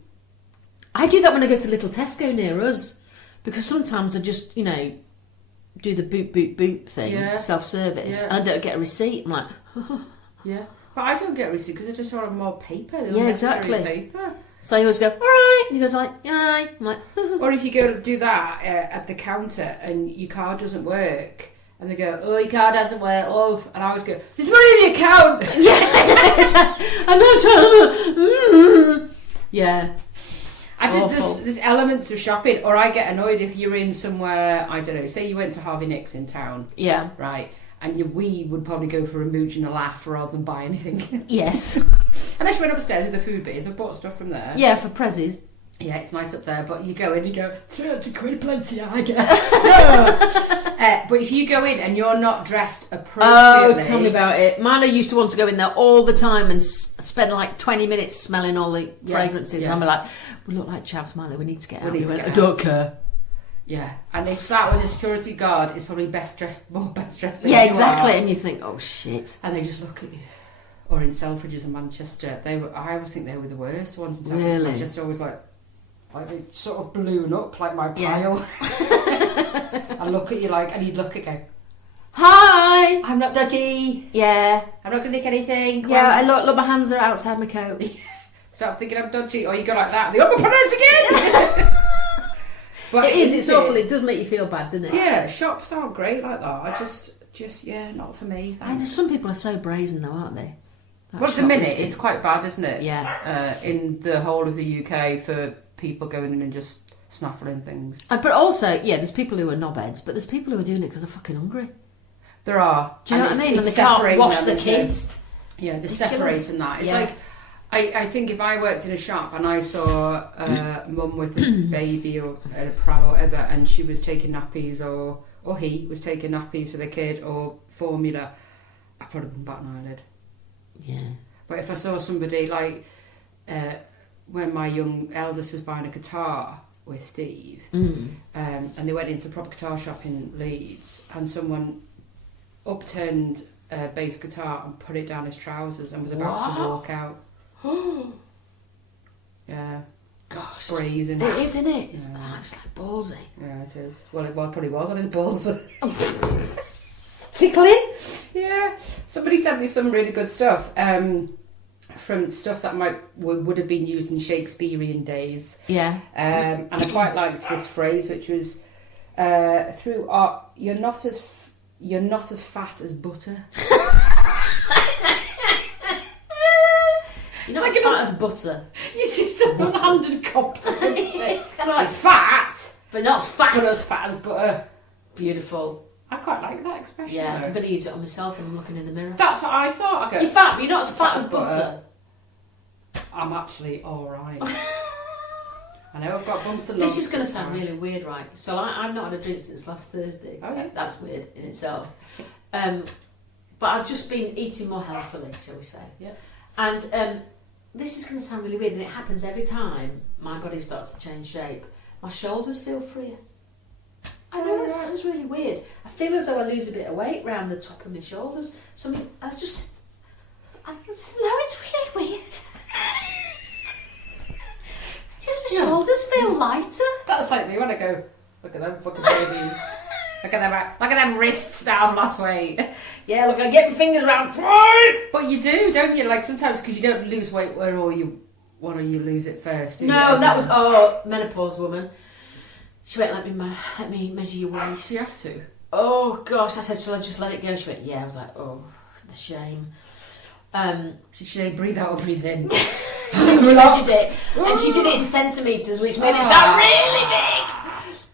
I do that when I go to Little Tesco near us, because sometimes I just, do the boop boop boop thing, self-service, and I don't get a receipt. I'm like, yeah. But I don't get a receipt because I just want more paper. Exactly. Paper. So I always go, all right. And he goes like, yeah. I'm like, or if you go to do that at the counter and your card doesn't work, and they go, oh, your card doesn't work, love. And I always go, there's money in the account. I'm not trying. Yeah. There's elements of shopping, or I get annoyed if you're in somewhere, I don't know, say you went to Harvey Nicks in town. Yeah. Right. And we would probably go for a mooch and a laugh rather than buy anything. Yes. Unless you went upstairs to the food biz, I've bought stuff from there. Yeah, for prezzies. Yeah, it's nice up there, but you go in and you go, 300 quid Balenciaga. But if you go in and you're not dressed appropriately... Oh, tell me about it. Milo used to want to go in there all the time and spend 20 minutes smelling all the fragrances. And I'm like, we look like chavs, Milo, we need to get out. I don't care. Yeah, and it's that when the security guard is probably more best dressed than you exactly. Are. And you think, oh shit. And they just look at you. Or in Selfridges in Manchester, I always think they were the worst ones in Selfridges in Manchester. Always like they sort of balloon up like my pile. I look at you and you'd look at go, hi, I'm not dodgy. Yeah, I'm not going to nick anything. Yeah, I look, my hands are outside my coat. Stop thinking I'm dodgy, or you go like that. And they open my pronouns again. But it's awful. It does make you feel bad, doesn't it? Yeah, shops aren't great like that. I just not for me. And some people are so brazen though, aren't they? Well, at the minute, it's quite bad, isn't it? Yeah. In the whole of the UK for people going in and just snaffling things. But also, there's people who are knobheads, but there's people who are doing it because they're fucking hungry. There are. Do you know what I mean? And they can't wash the kids. Yeah, they're separating that. It's like, I think if I worked in a shop and I saw a mum with a baby or a pram or whatever, and she was taking nappies or he was taking nappies for the kid or formula, I probably wouldn't bat an eyelid. Yeah. But if I saw somebody when my young eldest was buying a guitar with Steve, and they went into a proper guitar shop in Leeds, and someone upturned a bass guitar and put it down his trousers and was about to walk out. Yeah. Gosh. Brazen. It is, isn't it? It's, Yeah. it's like ballsy. Yeah, it is. Well, it probably was on his balls. Tickling? Yeah. Somebody sent me some really good stuff. From stuff that would have been used in Shakespearean days. Yeah. And I quite liked this phrase, which was through art, you're not as fat as butter. You're not as fat as butter. You just have a handed compliment. It's kind of Like like fat, but not as fat. but as fat as butter. Beautiful. I quite like that expression. Yeah, though. I'm going to use it on myself when I'm looking in the mirror. That's what I thought. I go, You're fat, but you're not as fat as butter. I'm actually alright. I know I've got bumps and This lumps is going to sound sometimes. really weird, right? So I've not had a drink since last Thursday. Oh, yeah. That's weird in itself. But I've just been eating more healthily, shall we say. Yeah. And this is going to sound really weird, and it happens every time my body starts to change shape. My shoulders feel freer. I know that sounds really weird. I feel as though I lose a bit of weight round the top of my shoulders. Something, it's really weird. Just my shoulders feel lighter. That's like me when I go, look at them fucking babies. Look at them wrists now of lost weight. Yeah, look, I get my fingers round. But you do, don't you? Like sometimes because you don't lose weight where you lose it first. Do you? No, that was menopause woman. She went, let me measure your waist. You have to. Oh gosh, I said, shall I just let it go? She went, yeah. I was like, oh, the shame. So she said, breathe out or breathe in. She measured it, and she did it in centimetres, which made it sound really big.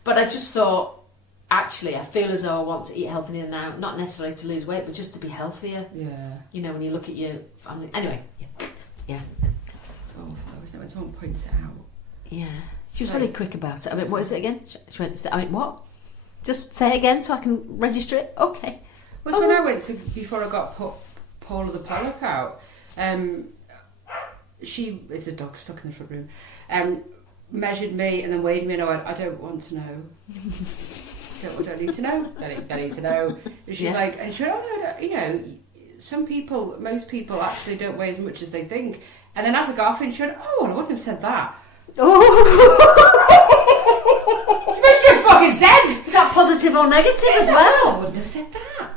But I just thought, actually, I feel as though I want to eat healthier now, not necessarily to lose weight, but just to be healthier. Yeah. You know, when you look at your family. Anyway, yeah. It's awful, isn't it? When someone points it out. Yeah. She was very quick about it. I mean, what is it again? She went, what? Just say it again so I can register it? Okay. Was when I went to, before I got Paula the Pollock out, she, it's a dog stuck in the front room, measured me and then weighed me, and I went, I don't want to know. don't need to know. Don't need to know. And she's like, and she went, oh no, you know, most people actually don't weigh as much as they think. And then as I got off, and she went, oh, well, I wouldn't have said that. Oh. She just fucking said. Is that positive or negative as well? I wouldn't have said that.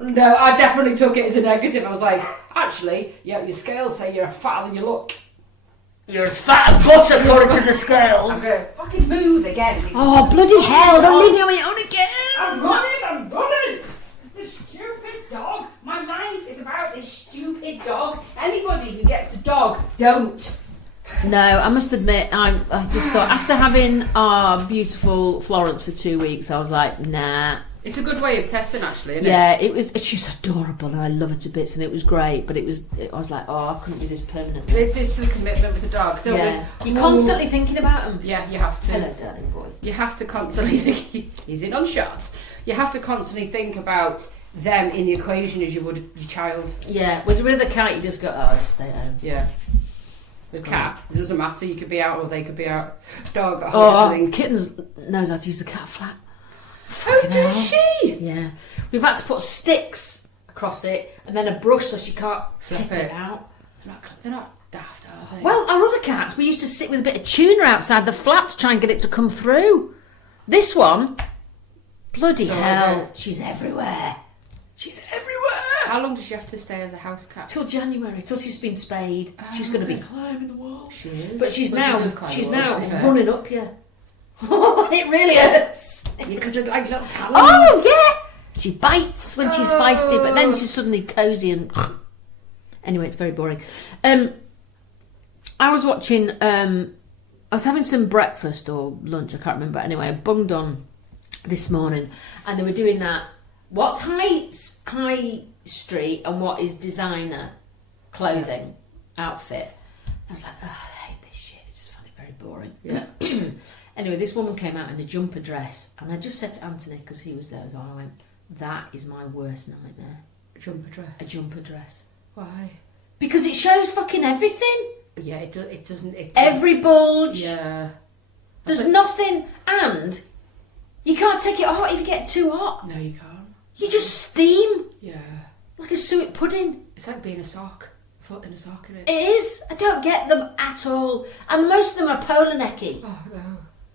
No, I definitely took it as a negative. I was like, actually, yeah, your scales say you're fatter than you look. You're as fat as butter according to the scales. I'm going to fucking move again. Oh, bloody hell, don't leave me on my own again. I'm running. It's this stupid dog. My life is about this stupid dog. Anybody who gets a dog, don't. No, I must admit, I just thought, after having our beautiful Florence for 2 weeks, I was like, nah. It's a good way of testing, actually, isn't Yeah, she's adorable and I love her to bits and it was great, but I was like, oh, I couldn't do this permanently. This is the commitment with the dog. So Yeah. You're constantly thinking about them. Yeah, you have to. Hello, darling boy. You have to constantly think. He's in on shot. You have to constantly think about them in the equation as you would your child. Yeah, with the cat, you just go, oh, stay at home. Yeah. The cat, it doesn't matter. You could be out or they could be out. Dog. Kittens knows how to use the cat flap. Oh, does she? Yeah. We've had to put sticks across it and then a brush so she can't tip it out. They're not daft, are they? Well, our other cats, we used to sit with a bit of tuna outside the flap to try and get it to come through. This one, bloody hell, she's everywhere. She's everywhere. How long does she have to stay as a house cat? Till January, till she's been spayed. She's going to be climbing the wall. She is. But she's Well, now she does climb walls, running up here. It really hurts. Because they're like little talons. Oh, yeah. She bites when she's feisty, but then she's suddenly cosy and... Anyway, it's very boring. I was watching... I was having some breakfast or lunch, I can't remember. Anyway, I bunged on this morning and they were doing that. What's high street and what is designer clothing outfit? I was like, oh, I hate this shit. It's just funny, very boring. Yeah. Anyway, this woman came out in a jumper dress, and I just said to Anthony, because he was there as well, I went, that is my worst nightmare. Jumper dress. A jumper dress. Why? Because it shows fucking everything. Yeah, it doesn't. Every bulge. Yeah. There's nothing, and you can't take it hot if you get too hot. No, you can't. You just steam Yeah. like a suet pudding. It's like being a sock. Foot in a sock, in it. It is. I don't get them at all, and most of them are polar necky. Oh no.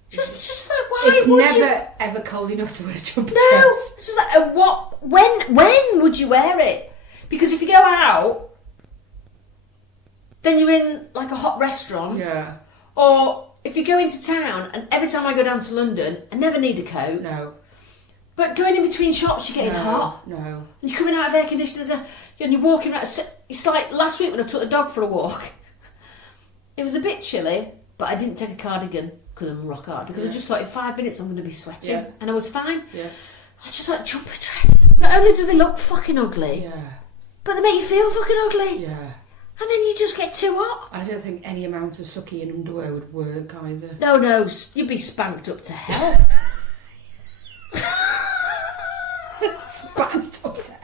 Just like why It's would never you? ever cold enough to wear a jumper No, dress. it's just like what? When would you wear it? Because if you go out, then you're in like a hot restaurant, Yeah. or if you go into town. And every time I go down to London, I never need a coat. No. But going in between shops, you're getting hot. No. And you're coming out of air conditioners, and you're walking around. It's like last week when I took the dog for a walk. It was a bit chilly, but I didn't take a cardigan because I'm rock hard. Because I just thought in 5 minutes I'm going to be sweating, Yeah. and I was fine. Yeah. I just like jumper dress. Not only do they look fucking ugly, Yeah. but they make you feel fucking ugly. Yeah. And then you just get too hot. I don't think any amount of sucky in underwear would work either. No, you'd be spanked up to hell. Spanked up there.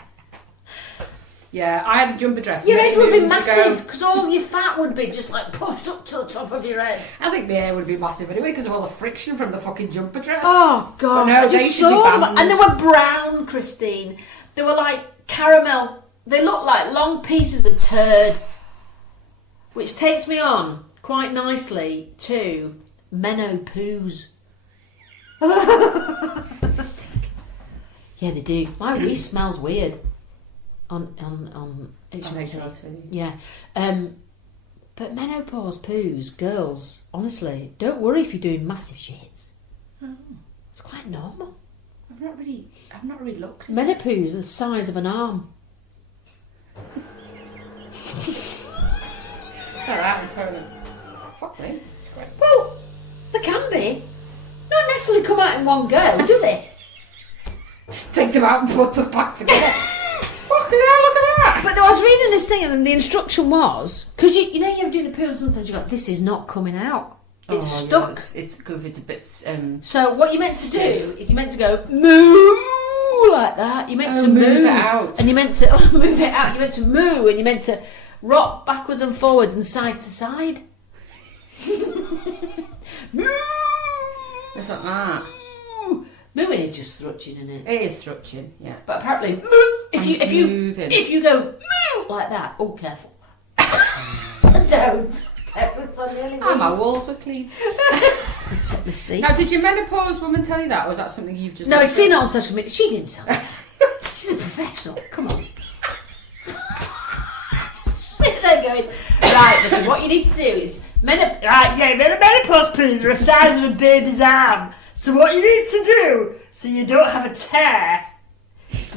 Yeah, I had a jumper dress. Your head would be years ago. massive because all your fat would be just like pushed up to the top of your head. I think my hair would be massive anyway because of all the friction from the fucking jumper dress. Oh But gosh, no, I they just should be saw them, banned. and they were brown, Christine. They were like caramel. They looked like long pieces of turd, which takes me on quite nicely to menopause. Yeah, they do. My wee smells weird on HRT. HRT. Yeah, but menopause poos, girls. Honestly, don't worry if you're doing massive shits. Oh. It's quite normal. I've not really looked. Menopause is the size of an arm. Alright, I'm totally. Fuck me. Well, they can be. Not necessarily come out in one go, do they? Take them out and put them back together. Fucking hell, look at that! But I was reading this thing, and the instruction was because you know you're doing a poo, and sometimes you go, "This is not coming out. It's stuck." Yeah, it's good if it's a bit. So what you're meant to do is you're meant to go moo like that. You're meant to move moo it out. and you're meant to move it out. You're meant to moo, and you're meant to rock backwards and forwards and side to side. Moo. It's like that. Mooing is just thrutching, isn't it? It is thrutching, yeah. But apparently, if Moving. you go moo like that, oh careful. Don't. I nearly My walls were clean. check the seat. Now, did your menopause woman tell you that, or was that something you've just? No, I've seen it on social media. She didn't tell me. She's a professional. Come on. They're going, right, Vicky, what you need to do is menopause poos are the size of a baby's arm. So what you need to do, so you don't have a tear,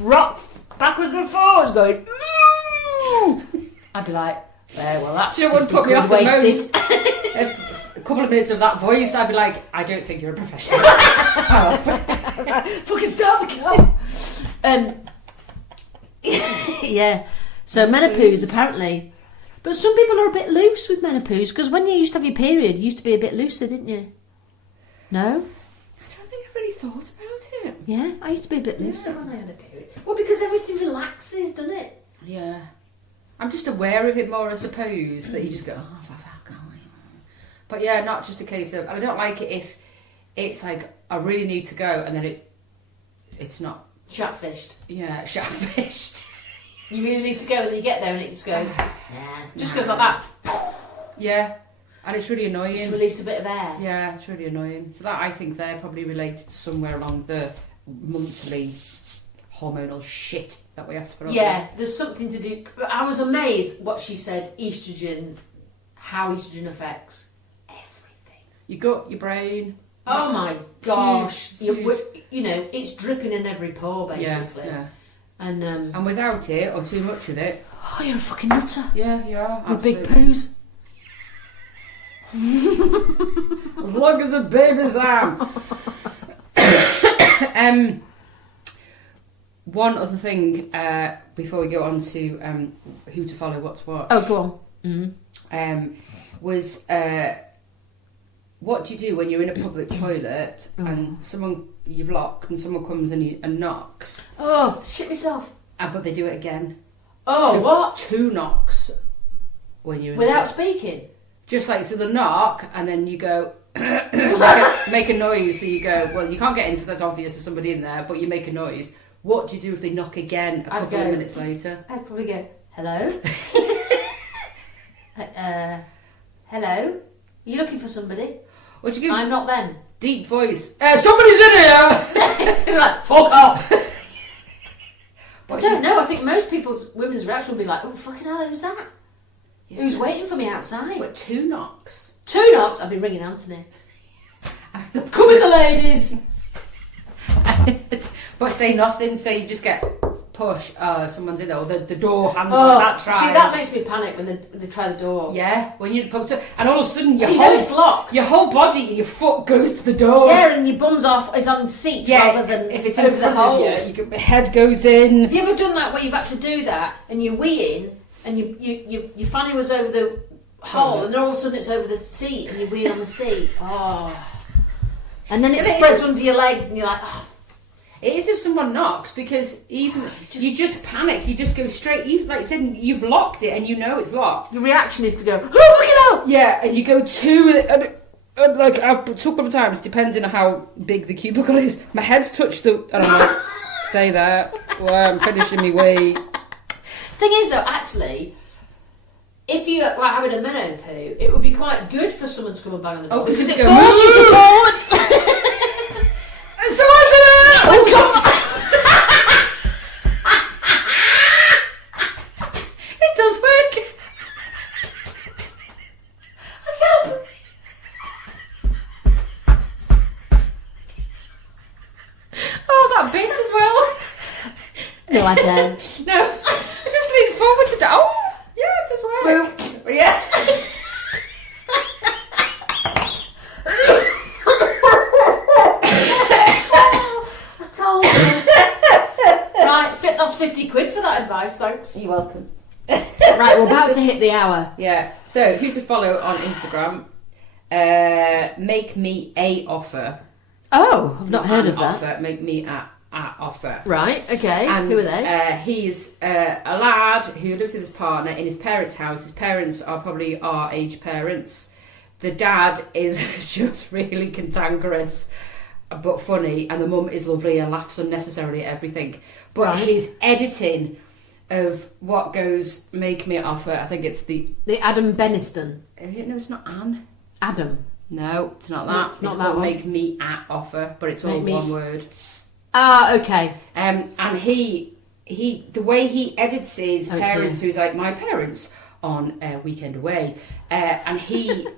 rock backwards and forwards going, moo. I'd be like, well, that's She would 50 put me quid off the wasted. most. If a couple of minutes of that voice, I'd be like, I don't think you're a professional. Fucking start the car. Yeah. So menopause apparently, but some people are a bit loose with menopause because when you used to have your period, you used to be a bit looser, didn't you? No. I don't think I've really thought about it. Yeah, I used to be a bit looser when I had a period. Well, because everything relaxes, doesn't it? Yeah. I'm just aware of it more, I suppose, that you just go, oh, for fuck, oh. But yeah, not just a case of, I don't like it if it's like, I really need to go, and then it's not, Shatfished. yeah, shatfished. You really need to go, and then you get there, and it just goes, just goes like that. Yeah, and it's really annoying. Just release a bit of air. Yeah, it's really annoying. So that, I think they're probably related somewhere along the monthly hormonal shit that we have to put on. Yeah, there's something to do. I was amazed what she said. Estrogen, how estrogen affects everything. Your gut, your brain. Oh my gosh! Huge. You know, it's dripping in every pore basically. Yeah. And without it, or too much of it, oh, you're a fucking nutter. yeah, you are. With big absolutely. poos. As long as a baby's arm. One other thing before we go on to who to follow, what's what. Oh, go on. Mm-hmm. Was what do you do when you're in a public toilet and you've locked and someone comes and knocks, Oh, shit myself. but they do it again. Oh, So what? 2 knocks when you're in Without speaking? just like so the knock, and then you go make a noise. So you go, well, you can't get in, so that's obvious there's somebody in there, but you make a noise. What do you do if they knock again a couple of minutes later? I'd probably go, hello? Hello? You looking for somebody? Or do you give I'm not them. deep voice? Somebody's in here! Like, fuck off! I don't know. I think most women's reaction will be like, oh, fucking hell, who's that? Yeah. Who's waiting for me outside? But 2 knocks. 2 knocks? I'll be ringing Anthony. Come in, the ladies! But say nothing, so you just get push. Someone's in there, or the door handle that tries. See, that makes me panic when they try the door. Yeah, when you put it, and all of a sudden you know it's locked. Your whole body and your foot goes to the door. Yeah, and your bum's is on the seat rather than if it's over over the hole. your head goes in. Have you ever done that where you've had to do that and you're weeing and your fanny was over the hole and then all of a sudden it's over the seat and you're weeing on the seat? Oh. And then it spreads under your legs and you're like, oh. It is if someone knocks, because even you just panic, you just go straight. Even like you said, you've locked it and you know it's locked. Your reaction is to go, oh, fucking hell! Yeah, and you go to and like I've talked a couple of times, depending on how big the cubicle is. My head's touched and I'm like, stay there. Well, I'm finishing my wee. Thing is, though, actually, if you were having a minnow poo, it would be quite good for someone to come and bang on the door because it forces you forward. Someone's in it! Oh, God! It does work! I can't breathe. Oh, that bit as well. No, I don't. No, I just lean forward to yeah, it does work. Yeah. That's 50 quid for that advice, thanks. You're welcome. Right, we're about to hit the hour. Yeah, so who to follow on Instagram? Make me a offer. Oh, I've not heard of that. Offer. Make me a offer. Right, okay. And who are they? He's a lad who lives with his partner in his parents' house. His parents are probably our age parents. The dad is just really cantankerous but funny, and the mum is lovely and laughs unnecessarily at everything. But his editing of what goes make me an offer, I think it's the Adam Beniston. No, it's not Anne. Adam. No, it's not that. No, it's not that called one. Make me at offer, but it's all one word. Ah, okay. And he the way he edits his parents, who's like my parents on a weekend away, and he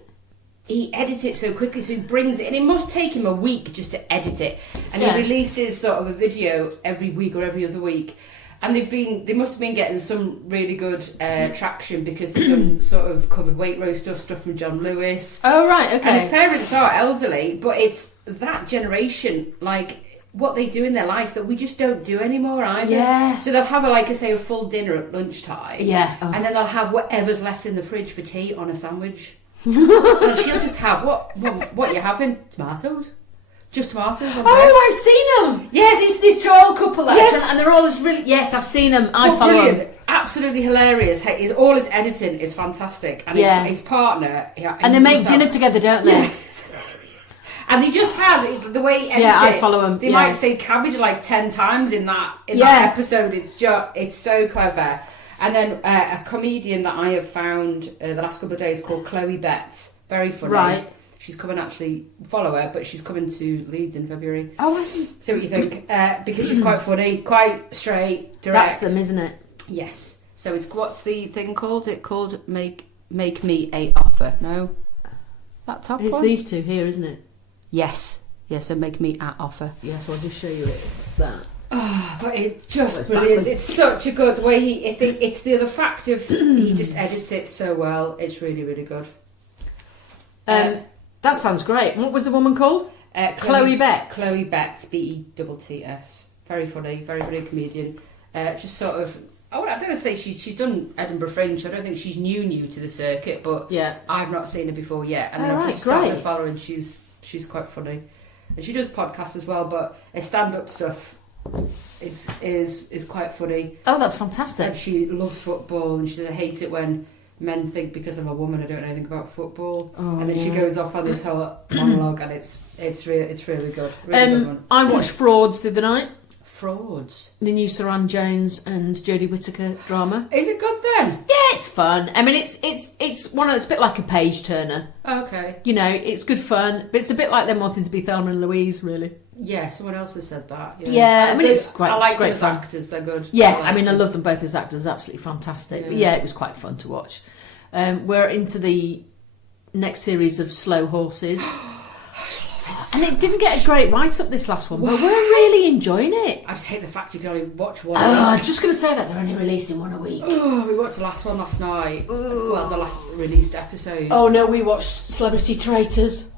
edits it so quickly, so he brings it, and it must take him a week just to edit it, and he releases sort of a video every week or every other week, and they must have been getting some really good traction, because they've done sort of covered Waitrose stuff from John Lewis. Oh right, okay. And his parents are elderly, but it's that generation, like what they do in their life that we just don't do anymore either. Yeah. So they'll have a full dinner at lunchtime. Yeah. Oh. And then they'll have whatever's left in the fridge for tea on a sandwich. And she'll just have what are you having? Tomatoes. Just tomatoes on bread. Oh, I've seen them. Yes. These tall couple there. Yes. And they're always really... Yes, I've seen them. I follow brilliant. them. Absolutely hilarious. All his editing is fantastic. And his partner... And they make dinner together, don't they? Yeah. And he just has the way he edits I follow him. They might say cabbage like 10 times in that episode. It's so clever. And then a comedian that I have found the last couple of days called Chloe Betts. Very funny. Right. She's coming, actually, follow her, but she's coming to Leeds in February. Oh, I see. See what you think. Because she's quite funny, quite straight, direct. That's them, isn't it? Yes. So what's the thing called? It's called Make Me a Offer. No? That top It's one? these two here, isn't it? Yes. So Make Me a Offer. Yes, I'll just show you it. It's that. Oh, but it's just it's brilliant. backwards. It's such a good way it's the other fact of he just edits it so well. It's really, really good. That sounds great. What was the woman called? Chloe Betts. Chloe Betts, Betts. Very funny, very brilliant comedian. Just sort of, I don't want to say she's done Edinburgh Fringe. I don't think she's new to the circuit, but I've not seen her before yet. And then I've just started to follow her, and she's quite funny. And she does podcasts as well, but her stand-up stuff is quite funny. Oh, that's fantastic. And she loves football, and she hates it when men think because I'm a woman I don't know anything about football, Oh, and then she yeah. goes off on this whole monologue, and it's really good. Really good one. I watched Frauds the other night. Frauds. The new Saran Jones and Jodie Whittaker drama. Is it good then? Yeah, it's fun. I mean, it's one of it's a bit like a page turner. Okay. You know, it's good fun, but it's a bit like them wanting to be Thelma and Louise, really. Yeah, someone else has said that. Yeah, I mean, it's great. I like it's great them as fun. actors; they're good. Yeah, like I them. love them both as actors. Absolutely fantastic. Yeah. But yeah, it was quite fun to watch. We're into the next series of Slow Horses. And it didn't get a great write-up, this last one, but we're really enjoying it. I just hate the fact you can only watch one. I was just going to say that they're only releasing one a week. Oh, we watched the last one last night. Well, the last released episode. Oh no, we watched Celebrity Traitors.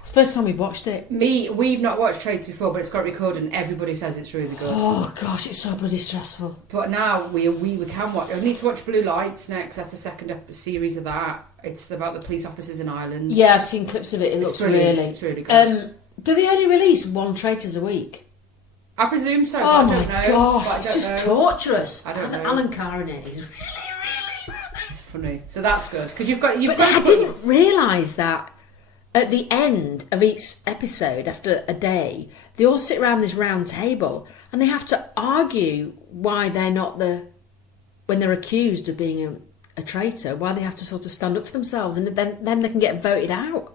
It's the first time we've watched it. We've not watched Traitors before, but it's got recorded and everybody says it's really good. Oh gosh, it's so bloody stressful. But now we can watch. I need to watch Blue Lights next. That's the second series of that. It's about the police officers in Ireland. Yeah, I've seen clips of it. It looks brilliant. really... It's really good. Do they only release one Traitors a week? I presume so. Oh I my don't know, gosh, but I it's don't just know. torturous. I don't know. Alan Carr in it is really It's funny. So that's good because you've got. But I didn't realise that at the end of each episode, after a day, they all sit around this round table and they have to argue why they're not when they're accused of being a traitor, why they have to sort of stand up for themselves, and then they can get voted out.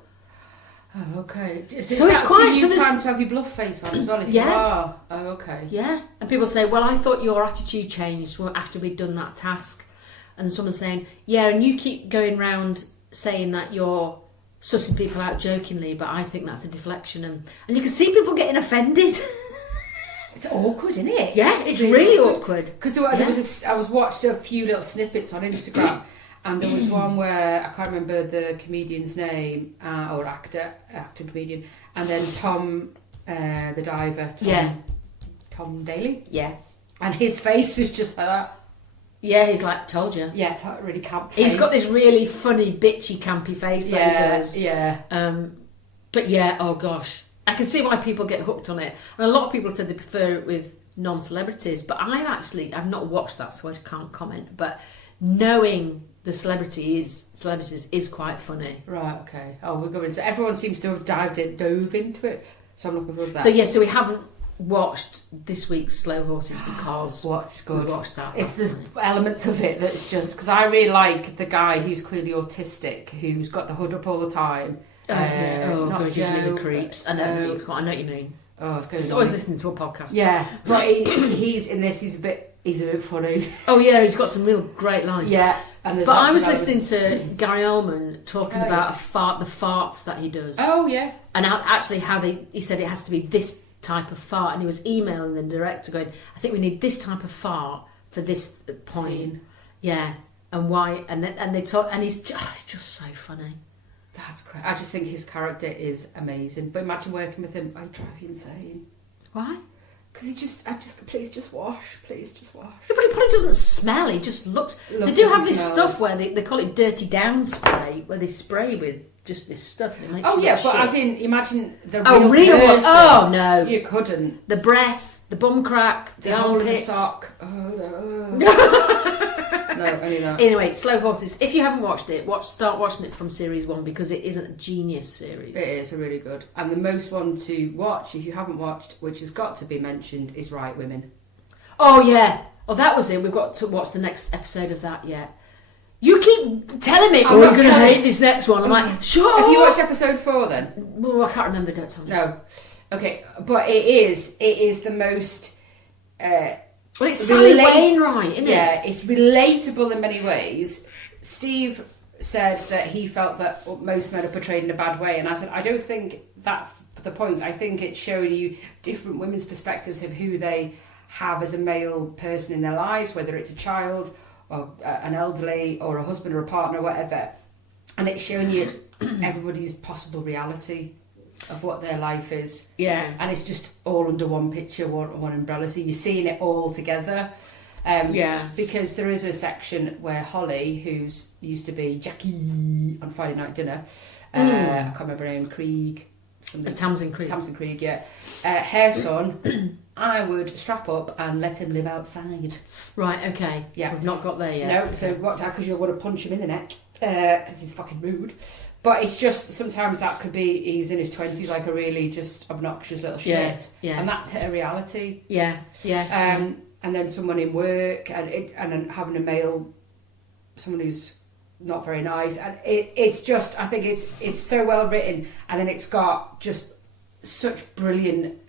Oh, okay. So it's quite... So there's time to have your bluff face on as well if you are. Oh, okay. Yeah. And people say, well, I thought your attitude changed after we'd done that task. And someone's saying, yeah, and you keep going round saying that you're sussing people out jokingly, but I think that's a deflection. And you can see people getting offended. It's awkward, isn't it? Yeah, it's really awkward. Because I was watched a few little snippets on Instagram, and there was one where I can't remember the comedian's name or actor comedian, and then Thom, the diver, Thom Daly, and his face was just like that. Yeah, he's like, told you. Yeah, really camp face. He's got this really funny, bitchy, campy face that he does. Yeah. But yeah, oh gosh. I can see why people get hooked on it. And a lot of people said they prefer it with non-celebrities, but I've not watched that, so I can't comment. But knowing the celebrities is quite funny. Right, okay. Oh, we're going to... Everyone seems to have dove into it, so I'm looking forward to that. So yeah, so we haven't watched this week's Slow Horses because we watched that. If there's elements of it that's just... Because I really like the guy who's clearly autistic, who's got the hood up all the time. Not Joe. Creeps. I know what you mean. Oh, it's good. He's always listening to a podcast. Yeah, but he's in this. He's a bit funny. Oh yeah, he's got some real great lines. Yeah, but I was listening to Gary Oldman talking about the farts that he does. Oh yeah, and actually how he said it has to be this type of fart, and he was emailing the director going, I think we need this type of fart for this point. Scene. Yeah, and why? And they talk, and he's just so funny. That's great. I just think his character is amazing. But imagine working with him. I'd drive you insane. Why? Because please just wash. Please just wash. Yeah, but he probably doesn't smell. He just looks. They do have this stuff where they call it dirty down spray, where they spray with just this stuff and it makes you but shit. As in, imagine the real person. one. Oh no, you couldn't. The breath, the bum crack, the hole in the sock. Oh no. No, only that. Anyway, Slow Horses. If you haven't watched it, start watching it from series 1 because it isn't a genius series. It is really good. And the most one to watch, if you haven't watched, which has got to be mentioned, is Right Women. Oh yeah. Oh, that was it. We've got to watch the next episode of that yet. You keep telling me, we're going to hate this next one. I'm like, sure. Have you watched episode 4 then? Well, I can't remember. Don't tell me. No. Okay, but it is the most... well, it's Sally Wainwright, isn't it? Yeah, it's relatable in many ways. Steve said that he felt that most men are portrayed in a bad way, and I said, I don't think that's the point. I think it's showing you different women's perspectives of who they have as a male person in their lives, whether it's a child or an elderly or a husband or a partner, whatever. And it's showing you everybody's possible reality of what their life is. Yeah. And it's just all under one picture, one umbrella. So you're seeing it all together. Because there is a section where Holly, who's used to be Jackie on Friday Night Dinner, I can't remember her name, Krieg, somebody. Tamsin Creek. Tamsin Creek, yeah. Her son, I would strap up and let him live outside. Right, okay. Yeah. We've not got there yet. No, so watch out because you'll want to punch him in the neck because he's fucking rude. But it's just, sometimes that could be, he's in his 20s, like a really just obnoxious little shit. Yeah. And that's her reality. Yeah. And then someone in work and then having a male, someone who's not very nice. And it's just, I think it's so well written. And then it's got just such brilliant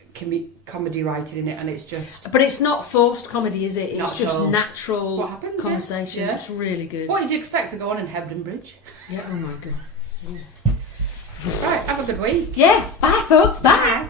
comedy writing in it. And it's just... But it's not forced comedy, is it? Not It's at just all. natural What happens, conversation. yeah. It's really good. What did you expect to go on in Hebden Bridge? Yeah, oh my God. Right, have a good week. Yeah. Bye, folks. Bye.